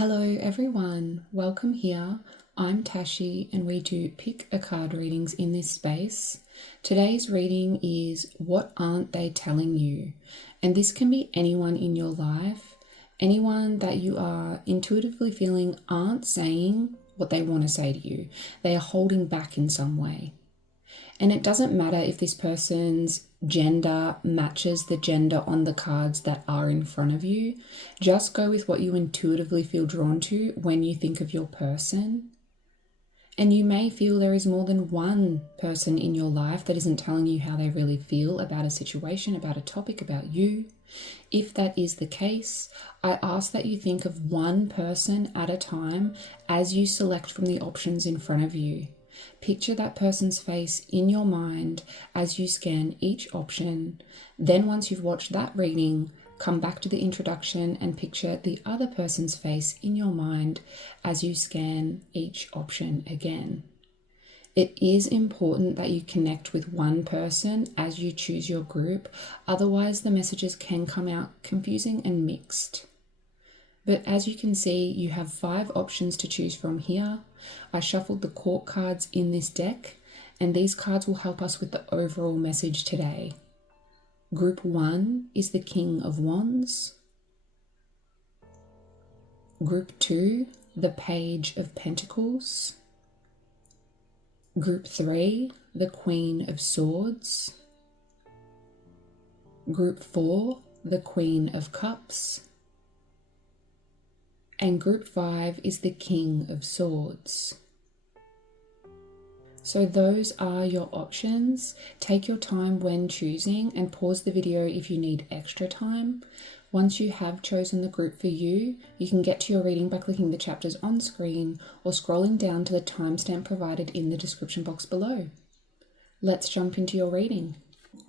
Hello everyone, welcome here. I'm Tashi and we do pick a card readings in this space. Today's reading is What Aren't They Telling You? And this can be anyone in your life, anyone that you are intuitively feeling aren't saying what they want to say to you. They are holding back in some way. And it doesn't matter if this person's gender matches the gender on the cards that are in front of you. Just go with what you intuitively feel drawn to when you think of your person. And you may feel there is more than one person in your life that isn't telling you how they really feel about a situation, about a topic, about you. If that is the case, I ask that you think of one person at a time as you select from the options in front of you. Picture that person's face in your mind as you scan each option. Then once you've watched that reading, come back to the introduction and picture the other person's face in your mind as you scan each option again. It is important that you connect with one person as you choose your group, otherwise the messages can come out confusing and mixed. But as you can see, you have 5 options to choose from here. I shuffled the court cards in this deck, and these cards will help us with the overall message today. Group 1 is the King of Wands. Group 2, the Page of Pentacles. Group 3, the Queen of Swords. Group 4, the Queen of Cups. And group 5 is the King of Swords. So those are your options. Take your time when choosing and pause the video if you need extra time. Once you have chosen the group for you, you can get to your reading by clicking the chapters on screen or scrolling down to the timestamp provided in the description box below. Let's jump into your reading.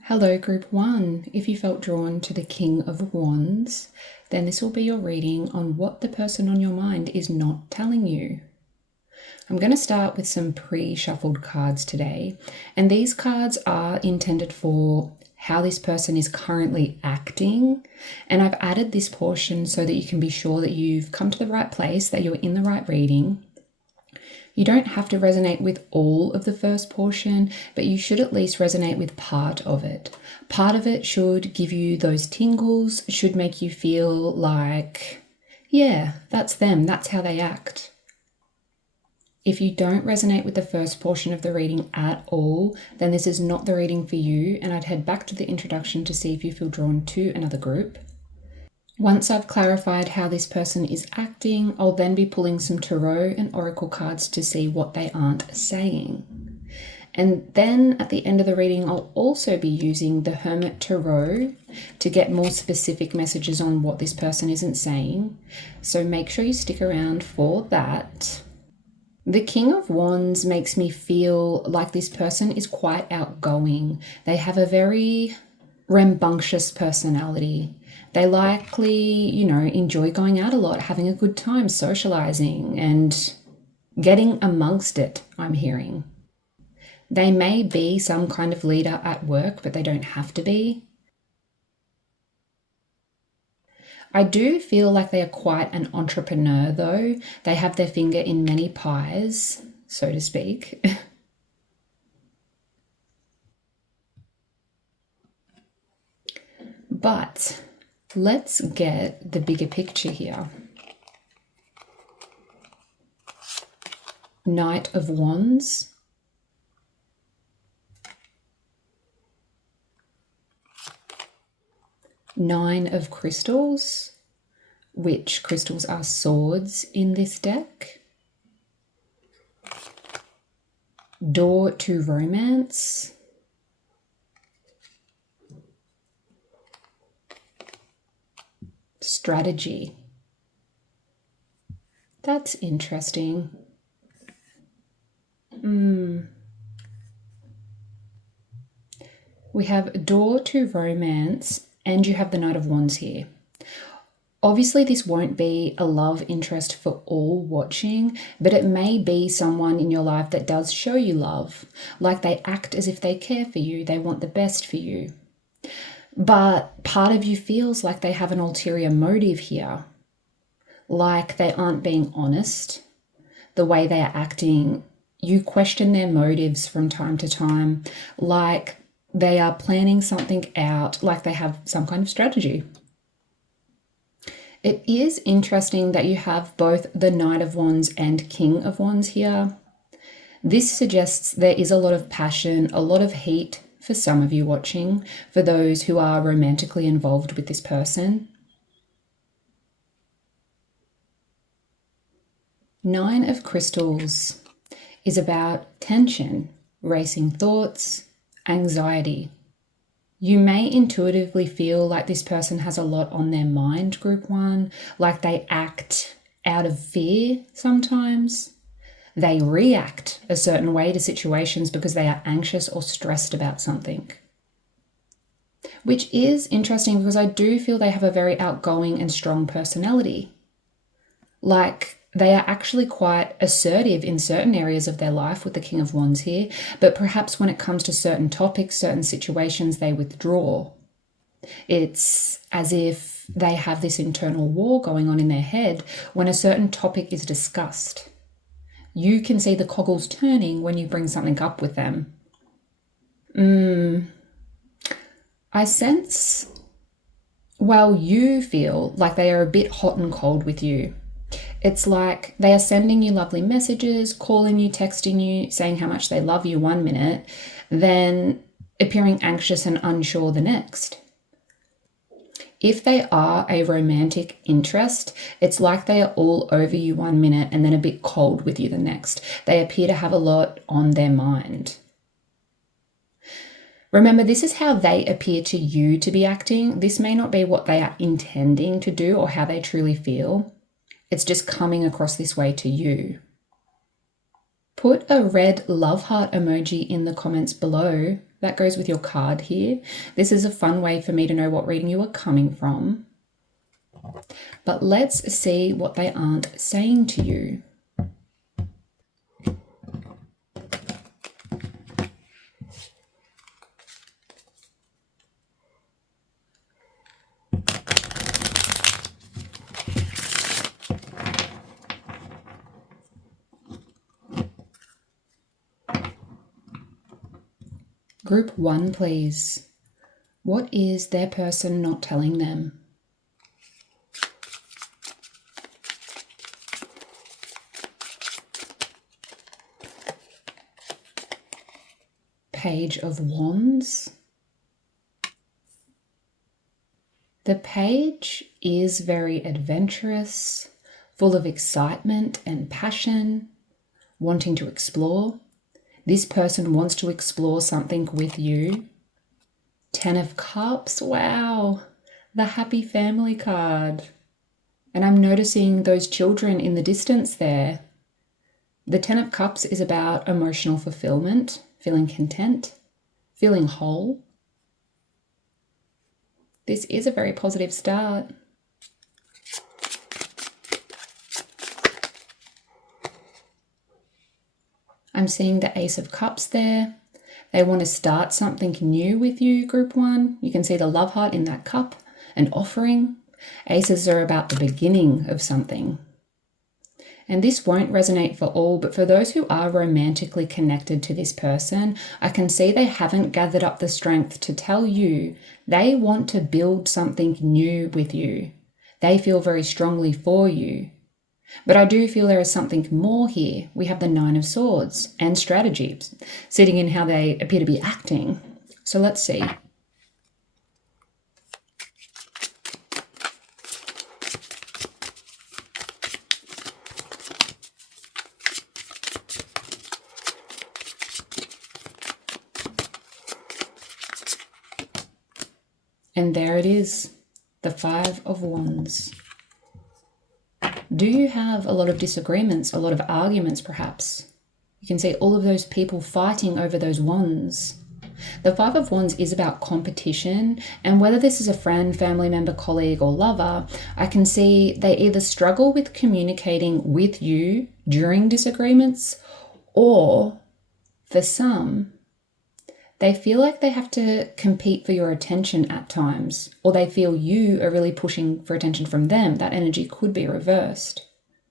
Hello Group 1, if you felt drawn to the King of Wands, then this will be your reading on what the person on your mind is not telling you. I'm going to start with some pre-shuffled cards today, and these cards are intended for how this person is currently acting, and I've added this portion so that you can be sure that you've come to the right place, that you're in the right reading. You don't have to resonate with all of the first portion, but you should at least resonate with part of it. Part of it should give you those tingles, should make you feel like, yeah, that's them, that's how they act. If you don't resonate with the first portion of the reading at all, then this is not the reading for you, and I'd head back to the introduction to see if you feel drawn to another group. Once I've clarified how this person is acting, I'll then be pulling some tarot and oracle cards to see what they aren't saying. And then at the end of the reading, I'll also be using the Hermit Tarot to get more specific messages on what this person isn't saying. So make sure you stick around for that. The King of Wands makes me feel like this person is quite outgoing. They have a very rambunctious personality. They likely, enjoy going out a lot, having a good time, socializing and getting amongst it, I'm hearing. They may be some kind of leader at work, but they don't have to be. I do feel like they are quite an entrepreneur though. They have their finger in many pies, so to speak. But let's get the bigger picture here. Knight of Wands. Nine of Crystals, which crystals are swords in this deck. Door to Romance. Strategy. That's interesting. We have Door to Romance and you have the Knight of Wands here. Obviously, this won't be a love interest for all watching, but it may be someone in your life that does show you love, like they act as if they care for you, they want the best for you. But part of you feels like they have an ulterior motive here. like they aren't being honest. The way they are acting, you question their motives from time to time, like they are planning something out, like they have some kind of strategy. It is interesting that you have both the Knight of Wands and King of Wands here. This suggests there is a lot of passion, a lot of heat for some of you watching, for those who are romantically involved with this person. Nine of Crystals is about tension, racing thoughts, anxiety. You may intuitively feel like this person has a lot on their mind, Group 1, like they act out of fear sometimes. They react a certain way to situations because they are anxious or stressed about something. Which is interesting because I do feel they have a very outgoing and strong personality. Like they are actually quite assertive in certain areas of their life with the King of Wands here, but perhaps when it comes to certain topics, certain situations, they withdraw. It's as if they have this internal war going on in their head when a certain topic is discussed. You can see the coggles turning when you bring something up with them. I sense, while you feel like they are a bit hot and cold with you, it's like they are sending you lovely messages, calling you, texting you, saying how much they love you one minute, then appearing anxious and unsure the next. If they are a romantic interest, it's like they are all over you one minute and then a bit cold with you the next. They appear to have a lot on their mind. Remember, this is how they appear to you to be acting. This may not be what they are intending to do or how they truly feel. It's just coming across this way to you. Put a red love heart emoji in the comments below. That goes with your card here. This is a fun way for me to know what reading you are coming from. But let's see what they aren't saying to you. Group 1, please. What is their person not telling them? Page of Wands. The page is very adventurous, full of excitement and passion, wanting to explore. This person wants to explore something with you. 10 of Cups, wow, the happy family card. And I'm noticing those children in the distance there. The 10 of Cups is about emotional fulfillment, feeling content, feeling whole. This is a very positive start. I'm seeing the Ace of Cups there. They want to start something new with you, Group 1. You can see the love heart in that cup, an offering. Aces are about the beginning of something. And this won't resonate for all, but for those who are romantically connected to this person, I can see they haven't gathered up the strength to tell you they want to build something new with you. They feel very strongly for you. But I do feel there is something more here. We have the 9 of Swords and strategies sitting in how they appear to be acting. So let's see. And there it is, the 5 of Wands. Do you have a lot of disagreements, a lot of arguments perhaps? You can see all of those people fighting over those wands. The 5 of Wands is about competition, and whether this is a friend, family member, colleague, or lover, I can see they either struggle with communicating with you during disagreements, or for some, They feel like they have to compete for your attention at times, or they feel you are really pushing for attention from them. That energy could be reversed.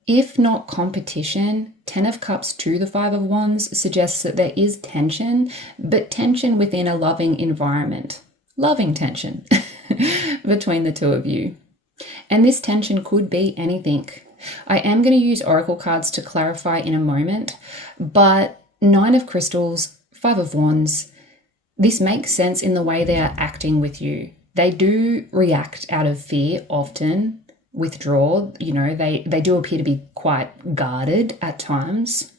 If not competition, 10 of Cups to the 5 of Wands suggests that there is tension, but tension within a loving environment. Loving tension between the two of you. And this tension could be anything. I am going to use oracle cards to clarify in a moment, but 9 of Crystals, 5 of Wands, this makes sense in the way they are acting with you. They do react out of fear often, withdraw, they do appear to be quite guarded at times.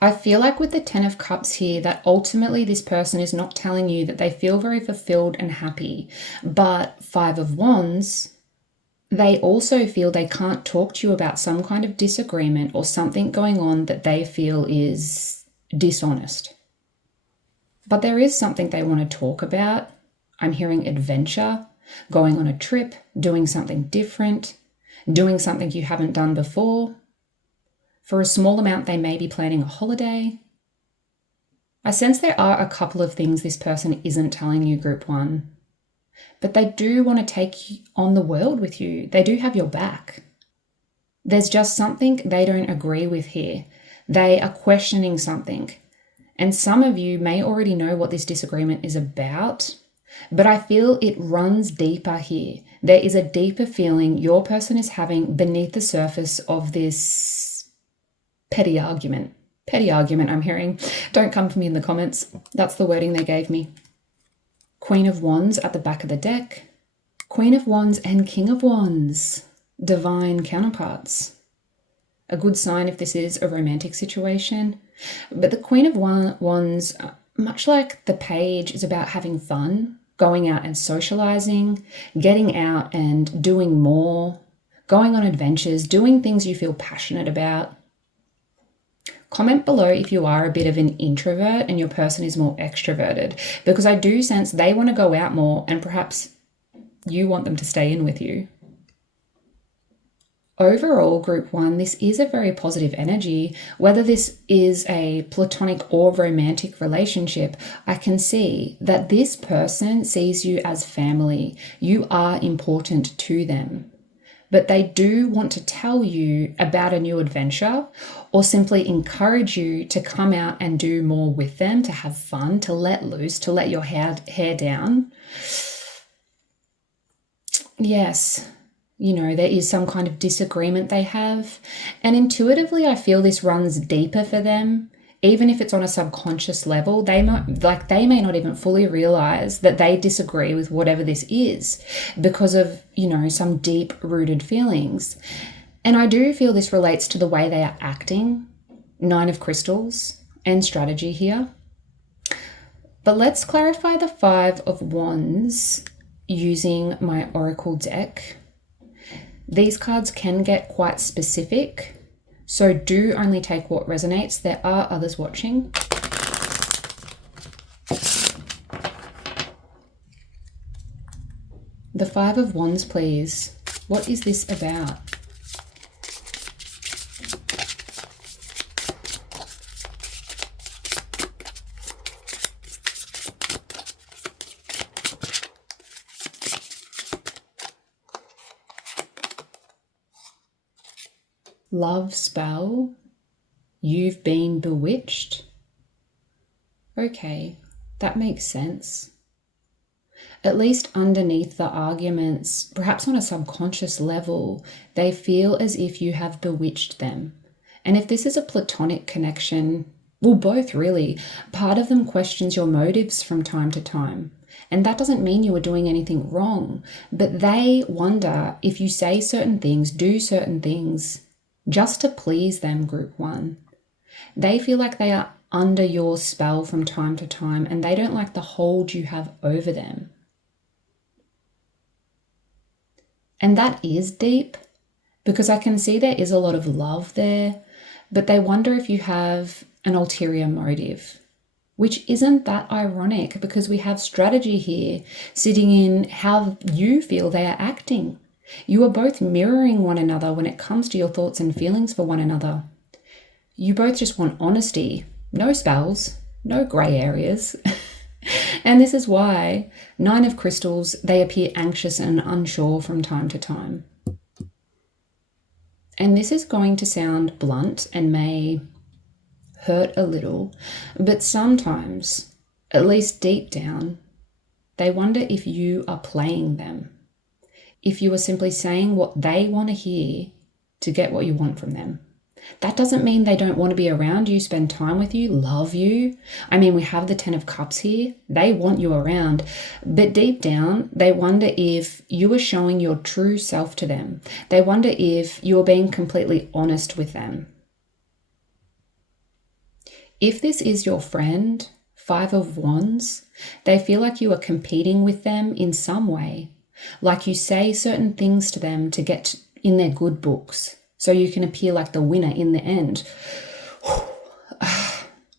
I feel like with the 10 of Cups here that ultimately this person is not telling you that they feel very fulfilled and happy, but 5 of Wands, they also feel they can't talk to you about some kind of disagreement or something going on that they feel is dishonest. But there is something they want to talk about. I'm hearing adventure, going on a trip, doing something different, doing something you haven't done before. For a small amount, they may be planning a holiday. I sense there are a couple of things this person isn't telling you, Group 1. But they do want to take on the world with you. They do have your back. There's just something they don't agree with here. They are questioning something. And some of you may already know what this disagreement is about, but I feel it runs deeper here. There is a deeper feeling your person is having beneath the surface of this petty argument, I'm hearing. Don't come for me in the comments. That's the wording they gave me. Queen of Wands at the back of the deck. Queen of Wands and King of Wands. Divine counterparts. A good sign if this is a romantic situation. But the Queen of Wands, much like the Page, is about having fun, going out and socializing, getting out and doing more, going on adventures, doing things you feel passionate about. Comment below if you are a bit of an introvert and your person is more extroverted, because I do sense they want to go out more and perhaps you want them to stay in with you. Overall, Group 1, this is a very positive energy. Whether this is a platonic or romantic relationship, I can see that this person sees you as family. You are important to them. But they do want to tell you about a new adventure or simply encourage you to come out and do more with them, to have fun, to let loose, to let your hair down. Yes, there is some kind of disagreement they have. And intuitively, I feel this runs deeper for them. Even if it's on a subconscious level, they may not even fully realize that they disagree with whatever this is because of, some deep rooted feelings. And I do feel this relates to the way they are acting. 9 of Crystals and strategy here. But let's clarify the 5 of Wands using my Oracle deck. These cards can get quite specific, so do only take what resonates. There are others watching. The 5 of Wands, please. What is this about? Love spell. You've been bewitched. Okay, that makes sense. At least underneath the arguments, perhaps on a subconscious level, they feel as if you have bewitched them. And if this is a platonic connection, well, both really, part of them questions your motives from time to time. And that doesn't mean you are doing anything wrong, but they wonder if you say certain things, do certain things, just to please them, Group 1. They feel like they are under your spell from time to time and they don't like the hold you have over them. And that is deep because I can see there is a lot of love there, but they wonder if you have an ulterior motive, which isn't that ironic because we have strategy here sitting in how you feel they are acting. You are both mirroring one another when it comes to your thoughts and feelings for one another. You both just want honesty, no spells, no grey areas. And this is why Nine of Crystals, they appear anxious and unsure from time to time. And this is going to sound blunt and may hurt a little, but sometimes, at least deep down, they wonder if you are playing them, if you are simply saying what they want to hear to get what you want from them. That doesn't mean they don't want to be around you, spend time with you, love you. I mean, we have the Ten of Cups here. They want you around. But deep down, they wonder if you are showing your true self to them. They wonder if you are being completely honest with them. If this is your friend, Five of Wands, they feel like you are competing with them in some way. Like you say certain things to them to get in their good books, so you can appear like the winner in the end.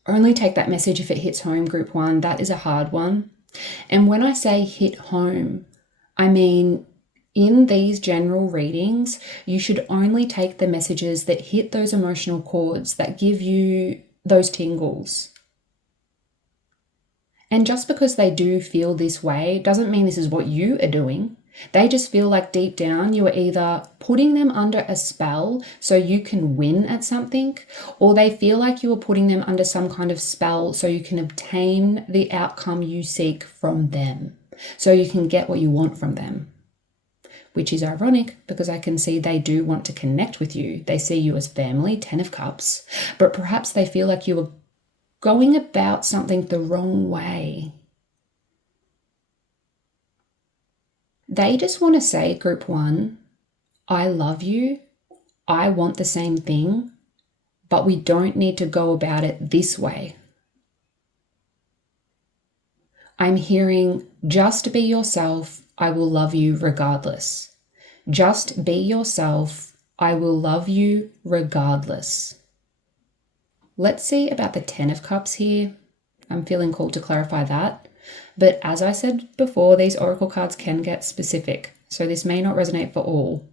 Only take that message if it hits home, Group 1. That is a hard one. And when I say hit home, I mean in these general readings, you should only take the messages that hit those emotional chords, that give you those tingles. And just because they do feel this way doesn't mean this is what you are doing. They just feel like deep down you are either putting them under a spell so you can win at something, or they feel like you are putting them under some kind of spell so you can obtain the outcome you seek from them, so you can get what you want from them. Which is ironic because I can see they do want to connect with you. They see you as family, Ten of Cups, but perhaps they feel like you are going about something the wrong way. They just want to say, Group 1, I love you, I want the same thing, but we don't need to go about it this way. I'm hearing, just be yourself, I will love you regardless. Just be yourself, I will love you regardless. Let's see about the Ten of Cups here. I'm feeling called to clarify that. But as I said before, these oracle cards can get specific, so this may not resonate for all.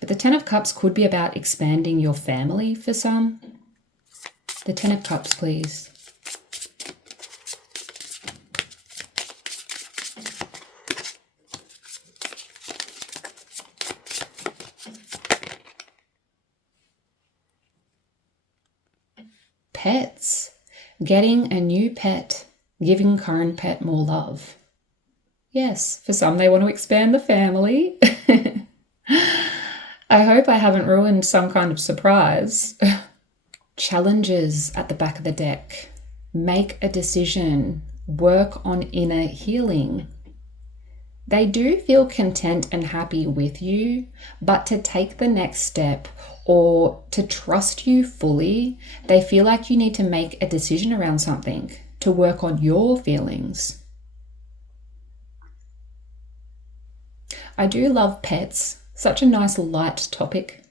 But the Ten of Cups could be about expanding your family for some. The Ten of Cups, please. Pets. Getting a new pet. Giving current pet more love. Yes, for some they want to expand the family. I hope I haven't ruined some kind of surprise. Challenges at the back of the deck. Make a decision. Work on inner healing. They do feel content and happy with you, but to take the next step or to trust you fully, they feel like you need to make a decision around something, to work on your feelings. I do love pets, such a nice light topic.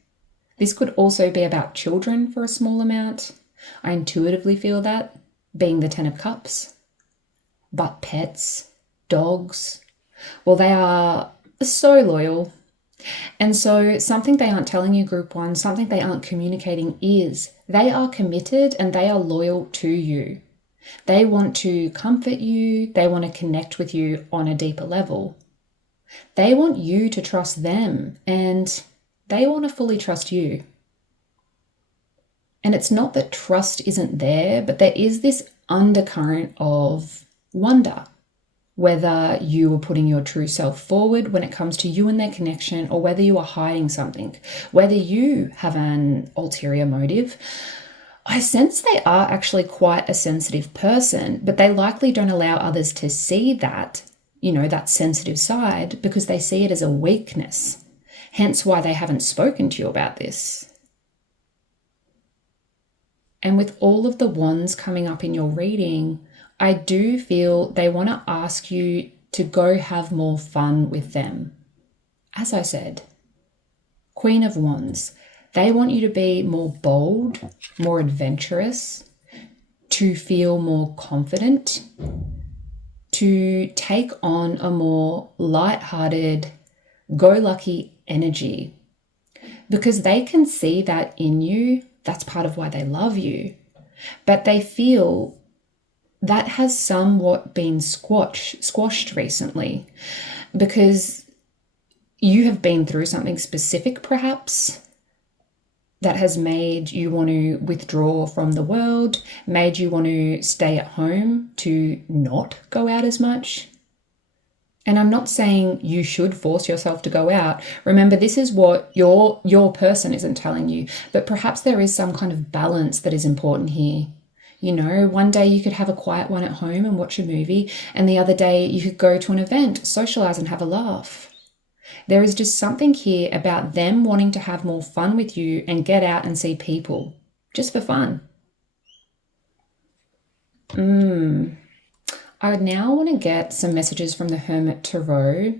This could also be about children for a small amount. I intuitively feel that, being the Ten of Cups. But pets, dogs, well, they are so loyal. And so something they aren't telling you, Group 1, something they aren't communicating is they are committed and they are loyal to you. They want to comfort you. They want to connect with you on a deeper level. They want you to trust them and they want to fully trust you. And it's not that trust isn't there, but there is this undercurrent of wonder whether you are putting your true self forward when it comes to you and their connection, or whether you are hiding something, whether you have an ulterior motive. I sense they are actually quite a sensitive person, but they likely don't allow others to see that, that sensitive side, because they see it as a weakness. Hence why they haven't spoken to you about this. And with all of the wands coming up in your reading, I do feel they want to ask you to go have more fun with them. As I said, Queen of Wands, they want you to be more bold, more adventurous, to feel more confident, to take on a more light-hearted, go-lucky energy. Because they can see that in you. That's part of why they love you. But they feel that has somewhat been squashed recently, because you have been through something specific perhaps that has made you want to withdraw from the world, made you want to stay at home, to not go out as much. And I'm not saying you should force yourself to go out. Remember, this is what your person isn't telling you, but perhaps there is some kind of balance that is important here. You know, one day you could have a quiet one at home and watch a movie, and the other day you could go to an event, socialize and have a laugh. There is just something here about them wanting to have more fun with you and get out and see people, just for fun. I now want to get some messages from the Hermit Tarot.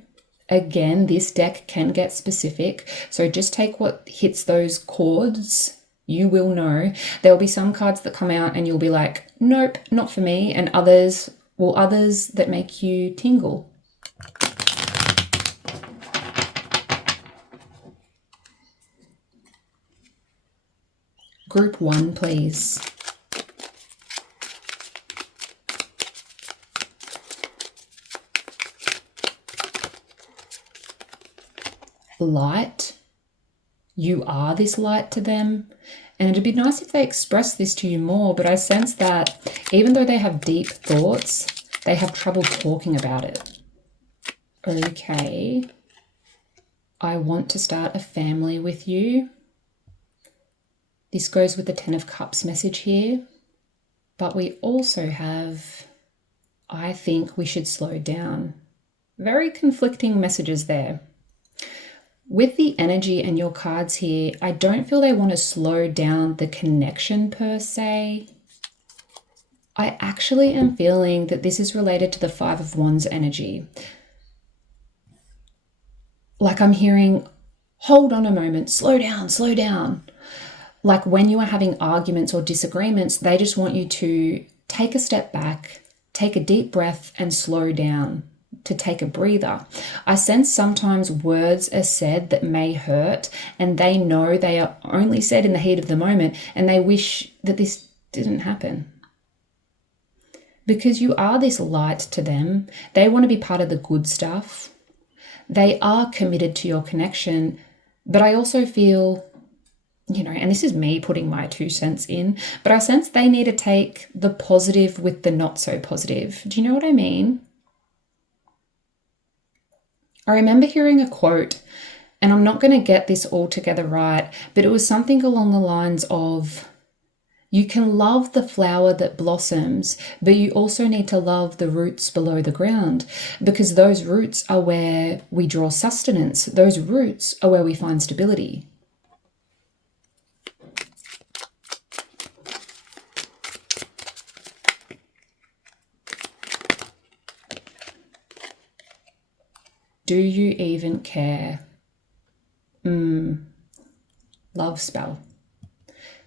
Again, this deck can get specific, so just take what hits those chords. You will know. There'll be some cards that come out and you'll be like, nope, not for me, and others that make you tingle. Group 1, please. Light. You are this light to them. And it'd be nice if they express this to you more, but I sense that even though they have deep thoughts, they have trouble talking about it. Okay. I want to start a family with you. This goes with the 10 of Cups message here. But we also have, I think we should slow down. Very conflicting messages there. With the energy and your cards here, I don't feel they want to slow down the connection per se. I actually am feeling that this is related to the 5 of Wands energy. Like I'm hearing, hold on a moment, slow down, slow down. Like when you are having arguments or disagreements, they just want you to take a step back, take a deep breath and slow down. To take a breather. I sense sometimes words are said that may hurt, and they know they are only said in the heat of the moment, and they wish that this didn't happen. Because you are this light to them, they want to be part of the good stuff. They are committed to your connection, but I also feel, you know, and this is me putting my 2 cents in, but I sense they need to take the positive with the not so positive. Do you know what I mean? I remember hearing a quote, and I'm not going to get this all together right, but it was something along the lines of, you can love the flower that blossoms, but you also need to love the roots below the ground, because those roots are where we draw sustenance. Those roots are where we find stability. Do you even care? Love spell.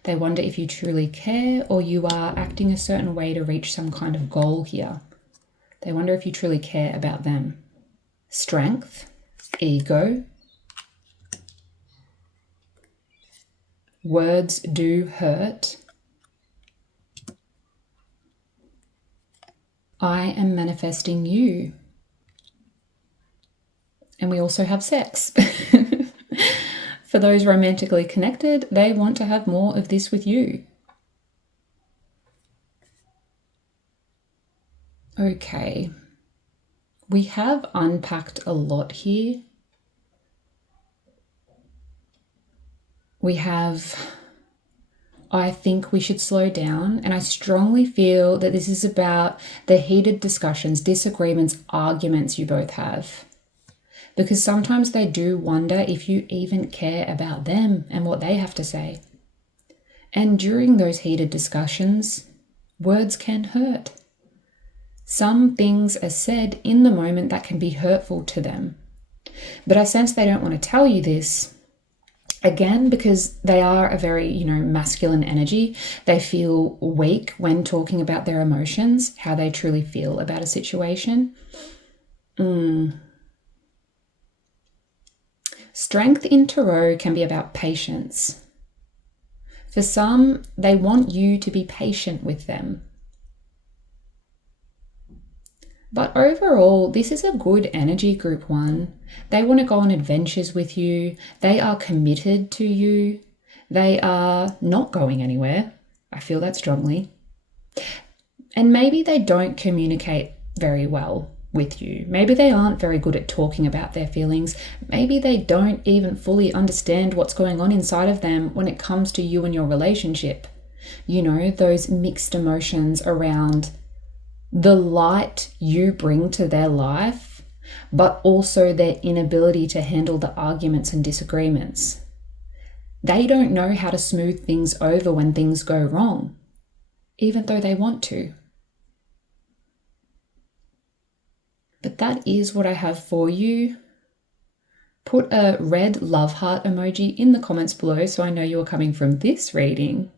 They wonder if you truly care or you are acting a certain way to reach some kind of goal here. They wonder if you truly care about them. Strength, ego. Words do hurt. I am manifesting you. And we also have sex. For those romantically connected, they want to have more of this with you. Okay. We have unpacked a lot here. We have, I think we should slow down, and I strongly feel that this is about the heated discussions, disagreements, arguments you both have. Because sometimes they do wonder if you even care about them and what they have to say. And during those heated discussions, words can hurt. Some things are said in the moment that can be hurtful to them. But I sense they don't want to tell you this. Again, because they are a very, masculine energy. They feel weak when talking about their emotions, how they truly feel about a situation. Strength in tarot can be about patience. For some, they want you to be patient with them. But overall, this is a good energy, group one. They want to go on adventures with you. They are committed to you. They are not going anywhere. I feel that strongly. And maybe they don't communicate very well with you. Maybe they aren't very good at talking about their feelings. Maybe they don't even fully understand what's going on inside of them when it comes to you and your relationship. You know, those mixed emotions around the light you bring to their life, but also their inability to handle the arguments and disagreements. They don't know how to smooth things over when things go wrong, even though they want to. But that is what I have for you. Put a red love heart emoji in the comments below so I know you're coming from this reading.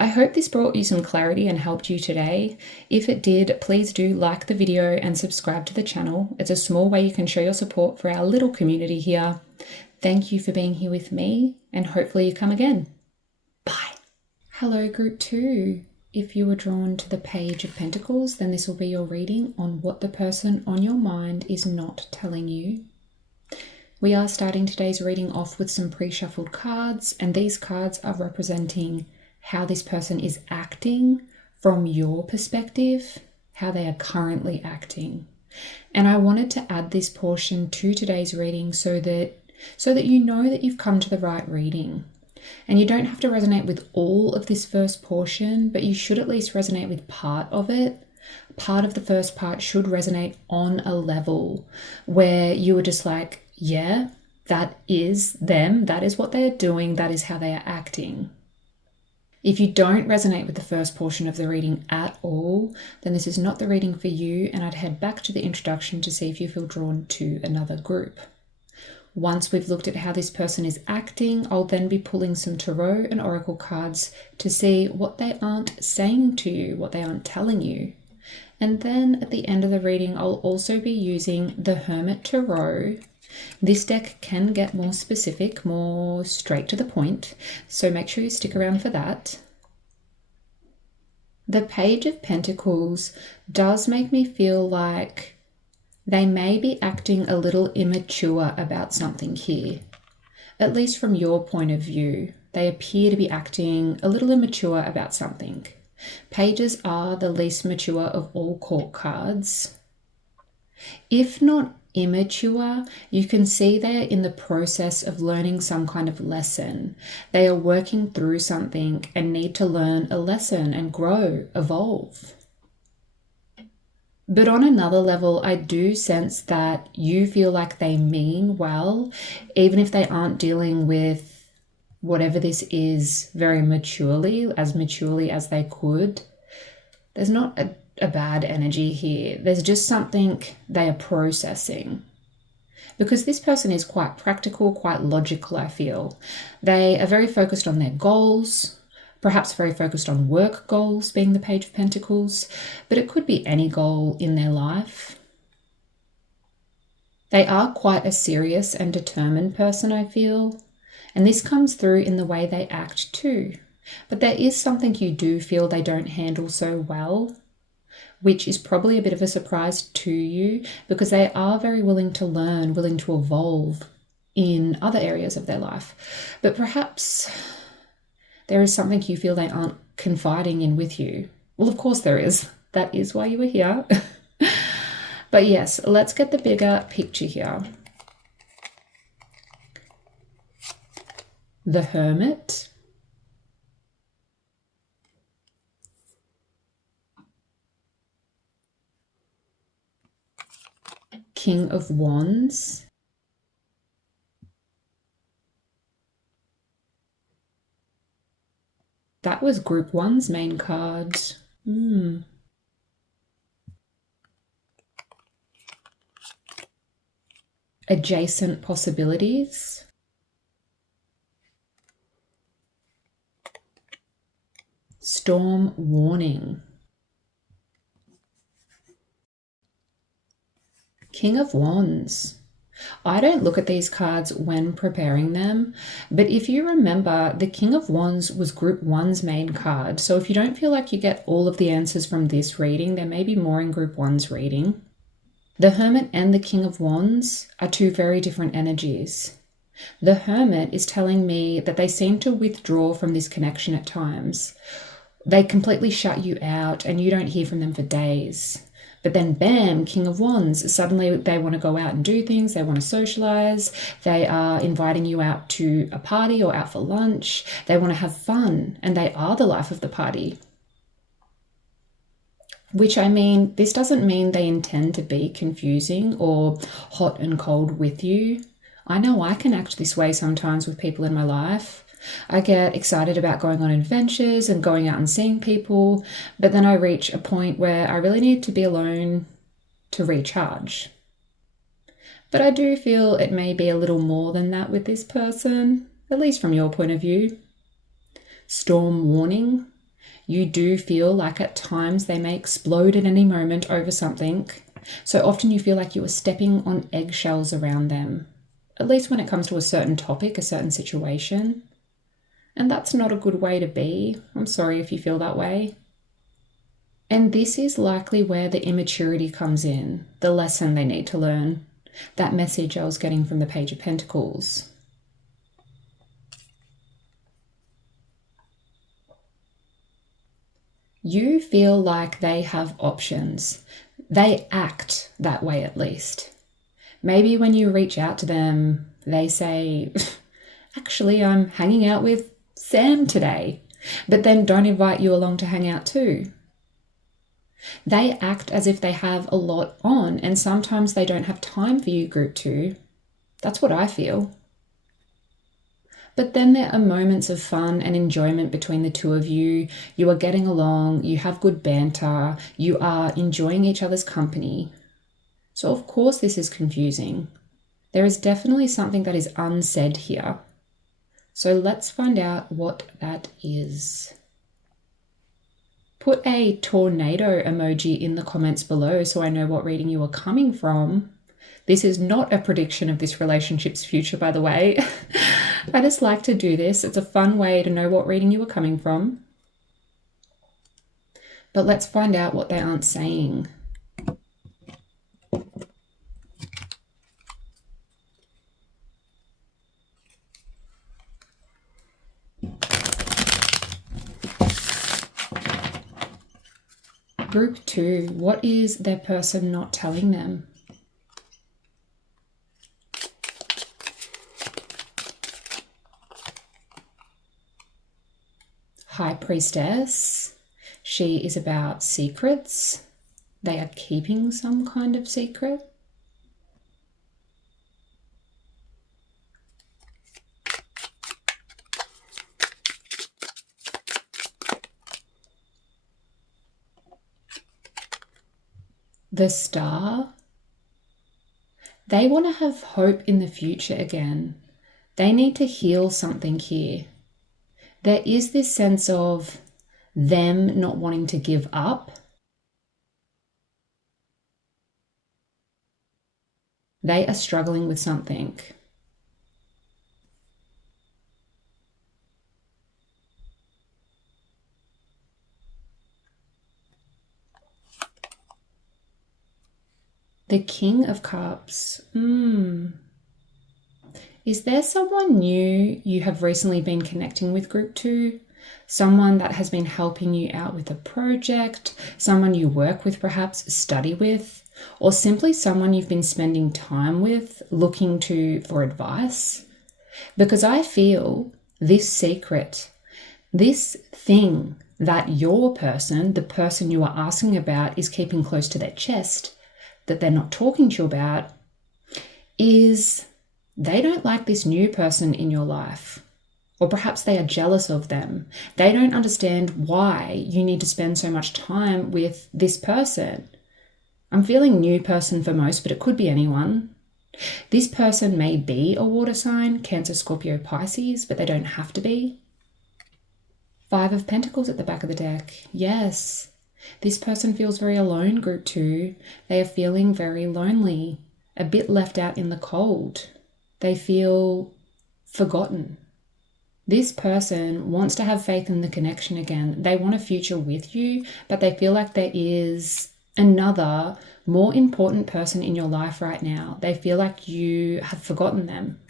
I hope this brought you some clarity and helped you today. If it did, please do like the video and subscribe to the channel. It's a small way you can show your support for our little community here. Thank you for being here with me, and hopefully you come again. Bye. Hello, group 2. If you were drawn to the Page of Pentacles, then this will be your reading on what the person on your mind is not telling you. We are starting today's reading off with some pre-shuffled cards, and these cards are representing how this person is acting from your perspective, how they are currently acting. And I wanted to add this portion to today's reading so that you know that you've come to the right reading. And you don't have to resonate with all of this first portion, but you should at least resonate with part of it. Part of the first part should resonate on a level where you were just like, yeah, that is them, that is what they're doing, that is how they are acting. If you don't resonate with the first portion of the reading at all, then this is not the reading for you, and I'd head back to the introduction to see if you feel drawn to another group. Once we've looked at how this person is acting, I'll then be pulling some tarot and oracle cards to see what they aren't saying to you, what they aren't telling you. And then at the end of the reading, I'll also be using the Hermit Tarot. This deck can get more specific, more straight to the point, so make sure you stick around for that. The Page of Pentacles does make me feel like they may be acting a little immature about something here. At least from your point of view, they appear to be acting a little immature about something. Pages are the least mature of all court cards. If not immature, you can see they're in the process of learning some kind of lesson. They are working through something and need to learn a lesson and grow, evolve. But on another level, I do sense that you feel like they mean well, even if they aren't dealing with whatever this is very maturely as they could. There's not a bad energy here. There's just something they are processing. Because this person is quite practical, quite logical, I feel. They are very focused on their goals, perhaps very focused on work goals, being the Page of Pentacles, but it could be any goal in their life. They are quite a serious and determined person, I feel, and this comes through in the way they act too. But there is something you do feel they don't handle so well, which is probably a bit of a surprise to you, because they are very willing to learn, willing to evolve in other areas of their life. But perhaps there is something you feel they aren't confiding in with you. Well, of course there is. That is why you were here. But yes, let's get the bigger picture here. The Hermit. King of Wands. That was Group 1's main card. Adjacent possibilities. Storm warning. King of Wands. I don't look at these cards when preparing them, but if you remember, the King of Wands was Group 1's main card. So if you don't feel like you get all of the answers from this reading, there may be more in Group 1's reading. The Hermit and the King of Wands are two very different energies. The Hermit is telling me that they seem to withdraw from this connection at times. They completely shut you out and you don't hear from them for days. But then bam, King of Wands, suddenly they want to go out and do things, they want to socialize, they are inviting you out to a party or out for lunch, they want to have fun, and they are the life of the party. Which, I mean, this doesn't mean they intend to be confusing or hot and cold with you. I know I can act this way sometimes with people in my life. I get excited about going on adventures and going out and seeing people, but then I reach a point where I really need to be alone to recharge. But I do feel it may be a little more than that with this person, at least from your point of view. Storm warning. You do feel like at times they may explode at any moment over something. So often you feel like you are stepping on eggshells around them, at least when it comes to a certain topic, a certain situation. And that's not a good way to be. I'm sorry if you feel that way. And this is likely where the immaturity comes in, the lesson they need to learn. That message I was getting from the Page of Pentacles. You feel like they have options. They act that way at least. Maybe when you reach out to them, they say, actually, I'm hanging out with Sam today, but then don't invite you along to hang out too. They act as if they have a lot on, and sometimes they don't have time for you, group 2. That's what I feel. But then there are moments of fun and enjoyment between the two of you. You are getting along, you have good banter, you are enjoying each other's company. So of course this is confusing. There is definitely something that is unsaid here. So let's find out what that is. Put a tornado emoji in the comments below so I know what reading you are coming from. This is not a prediction of this relationship's future, by the way. I just like to do this. It's a fun way to know what reading you are coming from. But let's find out what they aren't saying. Group 2, what is their person not telling them? High Priestess. She is about secrets. They are keeping some kind of secret. The Star. They want to have hope in the future again. They need to heal something here. There is this sense of them not wanting to give up. They are struggling with something. The King of Cups. Is there someone new you have recently been connecting with, group 2? Someone that has been helping you out with a project, someone you work with, perhaps study with, or simply someone you've been spending time with, looking to for advice? Because I feel this secret, this thing that your person, the person you are asking about, is keeping close to their chest, that they're not talking to you about, is they don't like this new person in your life. Or perhaps they are jealous of them. They don't understand why you need to spend so much time with this person. I'm feeling new person for most, but it could be anyone. This person may be a water sign, Cancer, Scorpio, Pisces, but they don't have to be. 5 of Pentacles at the back of the deck. Yes. This person feels very alone, group 2. They are feeling very lonely, a bit left out in the cold. They feel forgotten. This person wants to have faith in the connection again. They want a future with you, but they feel like there is another more important person in your life right now. They feel like you have forgotten them.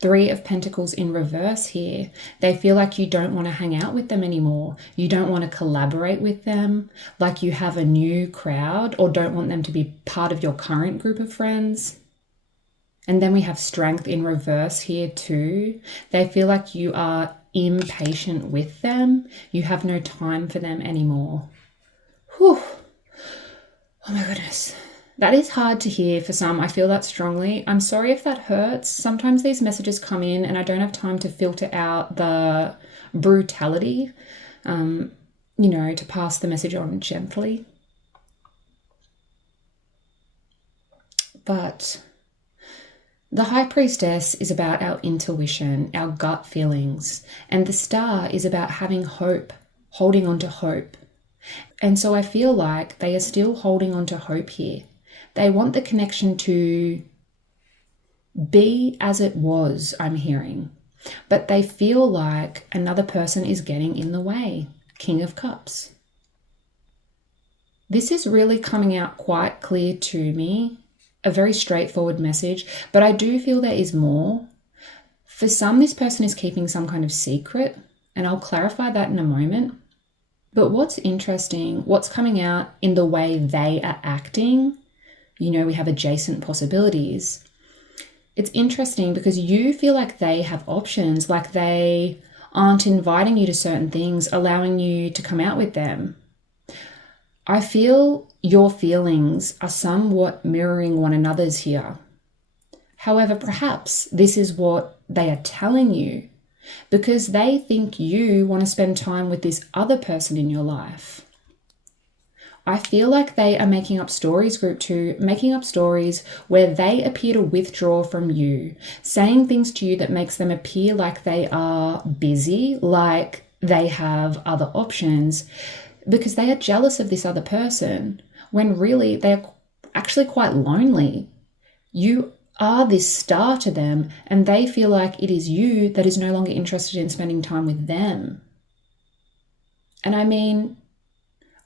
Three of Pentacles in reverse here. They feel like you don't want to hang out with them anymore. You don't want to collaborate with them, like you have a new crowd, or don't want them to be part of your current group of friends. And then we have Strength in reverse here too. They feel like you are impatient with them. You have no time for them anymore. Whew. Oh my goodness. That is hard to hear for some. I feel that strongly. I'm sorry if that hurts. Sometimes these messages come in and I don't have time to filter out the brutality, to pass the message on gently. But the High Priestess is about our intuition, our gut feelings, and the Star is about having hope, holding on to hope. And so I feel like they are still holding on to hope here. They want the connection to be as it was, I'm hearing. But they feel like another person is getting in the way. King of Cups. This is really coming out quite clear to me. A very straightforward message. But I do feel there is more. For some, this person is keeping some kind of secret. And I'll clarify that in a moment. But what's interesting, what's coming out in the way they are acting, we have adjacent possibilities. It's interesting because you feel like they have options, like they aren't inviting you to certain things, allowing you to come out with them. I feel your feelings are somewhat mirroring one another's here. However, perhaps this is what they are telling you because they think you want to spend time with this other person in your life. I feel like they are making up stories, group 2, making up stories where they appear to withdraw from you, saying things to you that makes them appear like they are busy, like they have other options, because they are jealous of this other person, when really they're actually quite lonely. You are this star to them, and they feel like it is you that is no longer interested in spending time with them. And I mean,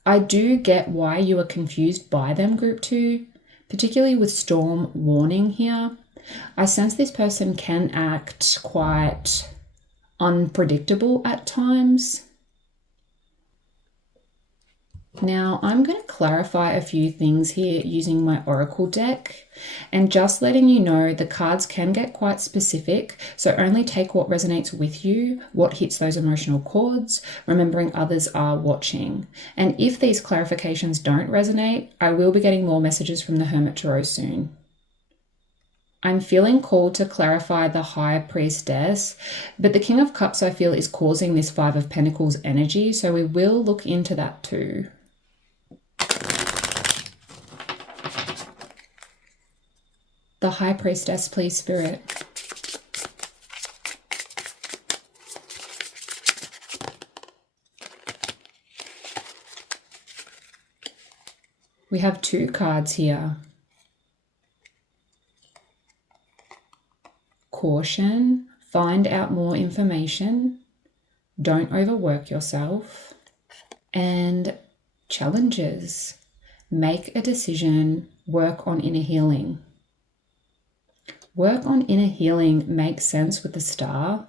I do get why you are confused by them, group 2, particularly with Storm warning here. I sense this person can act quite unpredictable at times. Now, I'm going to clarify a few things here using my Oracle deck, and just letting you know the cards can get quite specific, so only take what resonates with you, what hits those emotional chords, remembering others are watching. And if these clarifications don't resonate, I will be getting more messages from the Hermit Tarot soon. I'm feeling called to clarify the High Priestess, but the King of Cups I feel is causing this Five of Pentacles energy, so we will look into that too. The High Priestess, please, Spirit. We have 2 cards here. Caution, find out more information, don't overwork yourself, and challenges, make a decision, work on inner healing. Work on inner healing makes sense with the Star.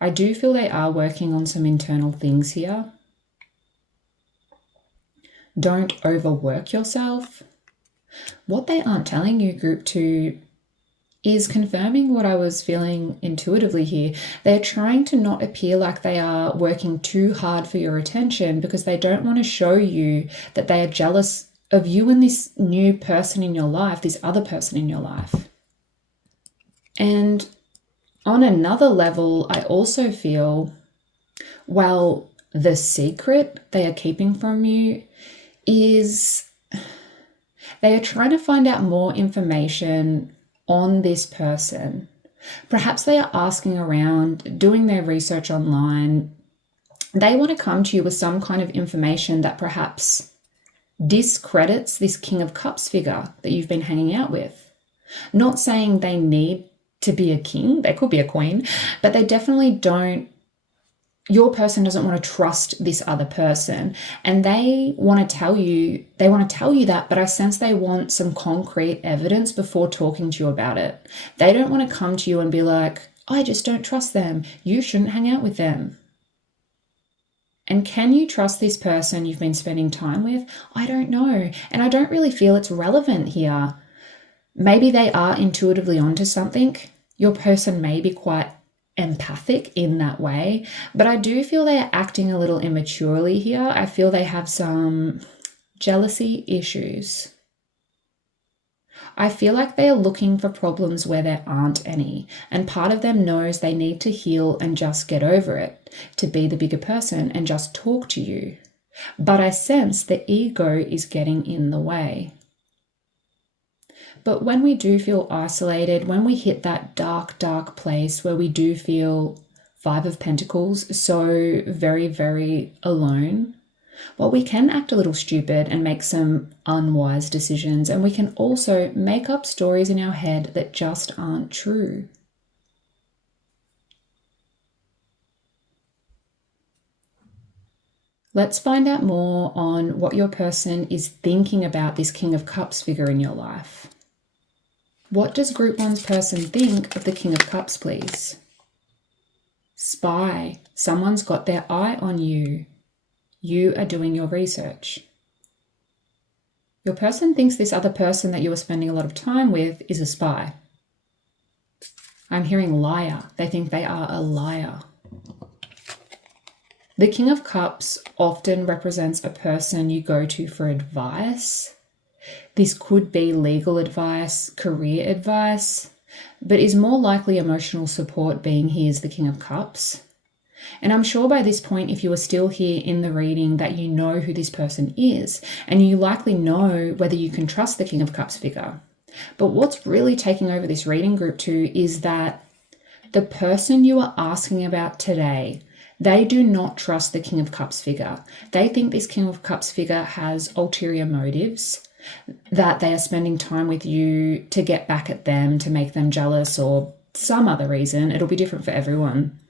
I do feel they are working on some internal things here. Don't overwork yourself. What they aren't telling you, group 2, is confirming what I was feeling intuitively here. They're trying to not appear like they are working too hard for your attention because they don't want to show you that they are jealous of you and this new person in your life, this other person in your life. And on another level, I also feel, well, the secret they are keeping from you is they are trying to find out more information on this person. Perhaps they are asking around, doing their research online. They want to come to you with some kind of information that perhaps discredits this King of Cups figure that you've been hanging out with. Not saying they need to be a king, they could be a queen, but they definitely don't your person doesn't want to trust this other person, and they want to tell you that, but I sense they want some concrete evidence before talking to you about it. They don't want to come to you and be like, I just don't trust them, you shouldn't hang out with them. And can you trust this person you've been spending time with? I don't know, and I don't really feel it's relevant here. Maybe they are intuitively onto something. Your person may be quite empathic in that way, but I do feel they are acting a little immaturely here. I feel they have some jealousy issues. I feel like they are looking for problems where there aren't any, and part of them knows they need to heal and just get over it, to be the bigger person and just talk to you. But I sense the ego is getting in the way. But when we do feel isolated, when we hit that dark, dark place where we do feel Five of Pentacles, so very, very alone, well, we can act a little stupid and make some unwise decisions, and we can also make up stories in our head that just aren't true. Let's find out more on what your person is thinking about this King of Cups figure in your life. What does Group 1's person think of the King of Cups, please? Spy. Someone's got their eye on you. You are doing your research. Your person thinks this other person that you are spending a lot of time with is a spy. I'm hearing liar. They think they are a liar. The King of Cups often represents a person you go to for advice. This could be legal advice, career advice, but is more likely emotional support, being he is the King of Cups. And I'm sure by this point, if you are still here in the reading, that you know who this person is, and you likely know whether you can trust the King of Cups figure. But what's really taking over this reading, Group 2, is that the person you are asking about today, they do not trust the King of Cups figure. They think this King of Cups figure has ulterior motives, that they are spending time with you to get back at them, to make them jealous, or some other reason. It'll be different for everyone.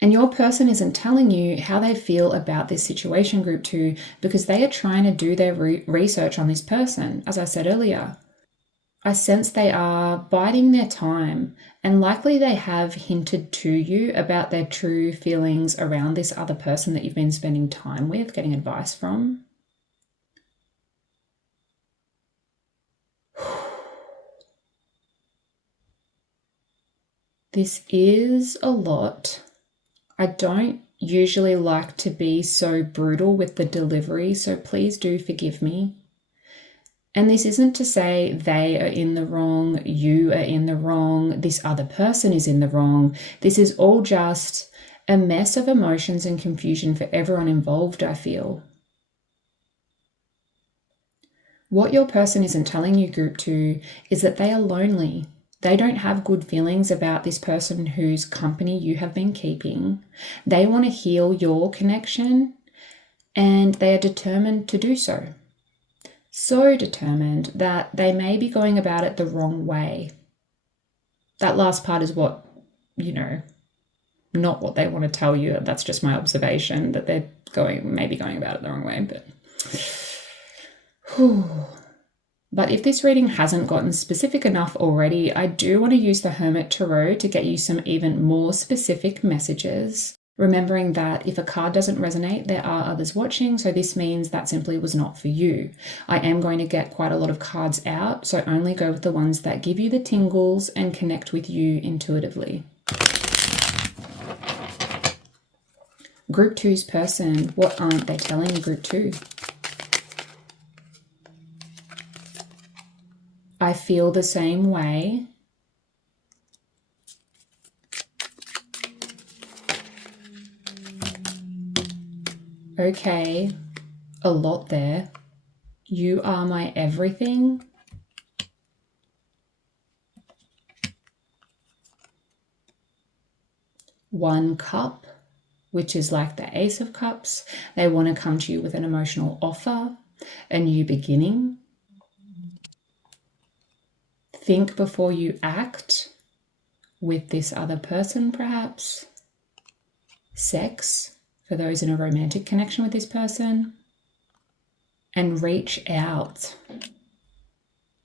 And your person isn't telling you how they feel about this situation, Group 2, because they are trying to do their research on this person, as I said earlier. I sense they are biding their time, and likely they have hinted to you about their true feelings around this other person that you've been spending time with, getting advice from. This is a lot. I don't usually like to be so brutal with the delivery, so please do forgive me. And this isn't to say they are in the wrong, you are in the wrong, this other person is in the wrong. This is all just a mess of emotions and confusion for everyone involved, I feel. What your person isn't telling you, Group 2, is that they are lonely. They don't have good feelings about this person whose company you have been keeping. They want to heal your connection, and they are determined to do so. So determined that they may be going about it the wrong way. That last part is what, not what they want to tell you. That's just my observation, that they're maybe going about it the wrong way. But if this reading hasn't gotten specific enough already, I do want to use the Hermit Tarot to get you some even more specific messages. Remembering that if a card doesn't resonate, there are others watching, so this means that simply was not for you. I am going to get quite a lot of cards out, so only go with the ones that give you the tingles and connect with you intuitively. Group 2's person, what aren't they telling you, Group 2? I feel the same way. Okay, a lot there. You are my everything. One cup, which is like the Ace of Cups. They want to come to you with an emotional offer, a new beginning. Think before you act with this other person, perhaps. sex for those in a romantic connection with this person, and reach out.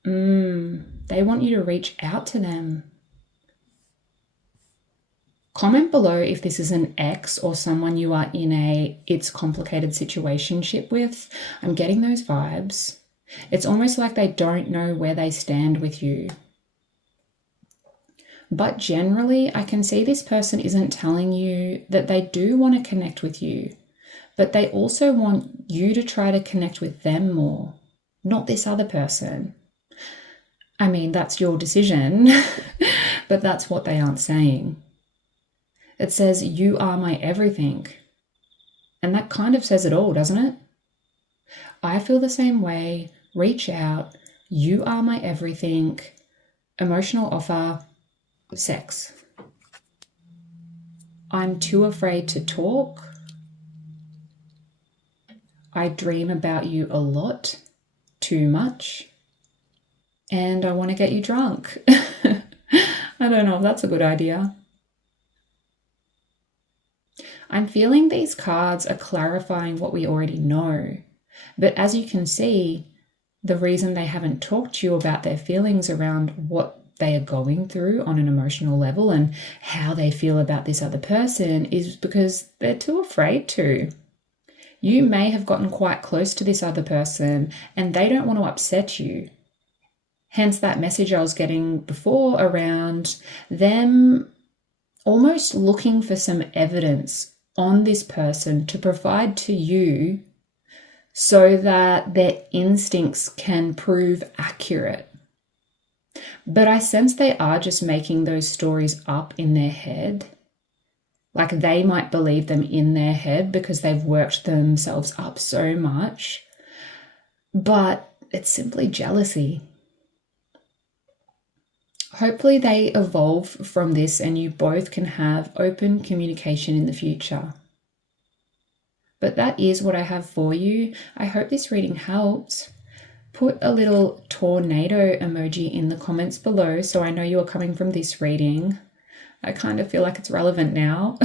They want you to reach out to them. Comment below if this is an ex or someone you are in a it's complicated situationship with. I'm getting those vibes. It's almost like they don't know where they stand with you. But generally, I can see this person isn't telling you that they do want to connect with you, but they also want you to try to connect with them more, not this other person. I mean, that's your decision, but that's what they aren't saying. It says, you are my everything. And that kind of says it all, doesn't it? I feel the same way. Reach out. You are my everything. Emotional offer. Sex. I'm too afraid to talk. I dream about you a lot. Too much. And I want to get you drunk. I don't know if that's a good idea. I'm feeling these cards are clarifying what we already know. But as you can see, the reason they haven't talked to you about their feelings around what they are going through on an emotional level and how they feel about this other person is because they're too afraid to. You may have gotten quite close to this other person and they don't want to upset you. Hence that message I was getting before around them almost looking for some evidence on this person to provide to you so that their instincts can prove accurate. But I sense they are just making those stories up in their head. Like they might believe them in their head because they've worked themselves up so much. But it's simply jealousy. Hopefully they evolve from this and you both can have open communication in the future. But that is what I have for you. I hope this reading helps. Put a little tornado emoji in the comments below so I know you're coming from this reading. I kind of feel like it's relevant now.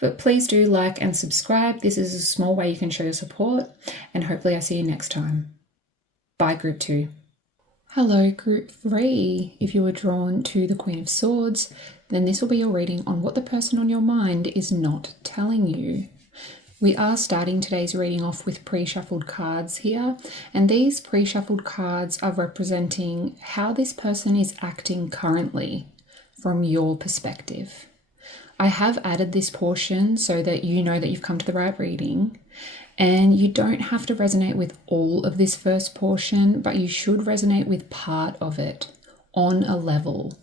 But please do like and subscribe. This is a small way you can show your support. And hopefully I see you next time. Bye, Group 2. Hello, Group 3. If you were drawn to the Queen of Swords, then this will be your reading on what the person on your mind is not telling you. We are starting today's reading off with pre-shuffled cards here, and these pre-shuffled cards are representing how this person is acting currently from your perspective. I have added this portion so that you know that you've come to the right reading, and you don't have to resonate with all of this first portion, but you should resonate with part of it on a level.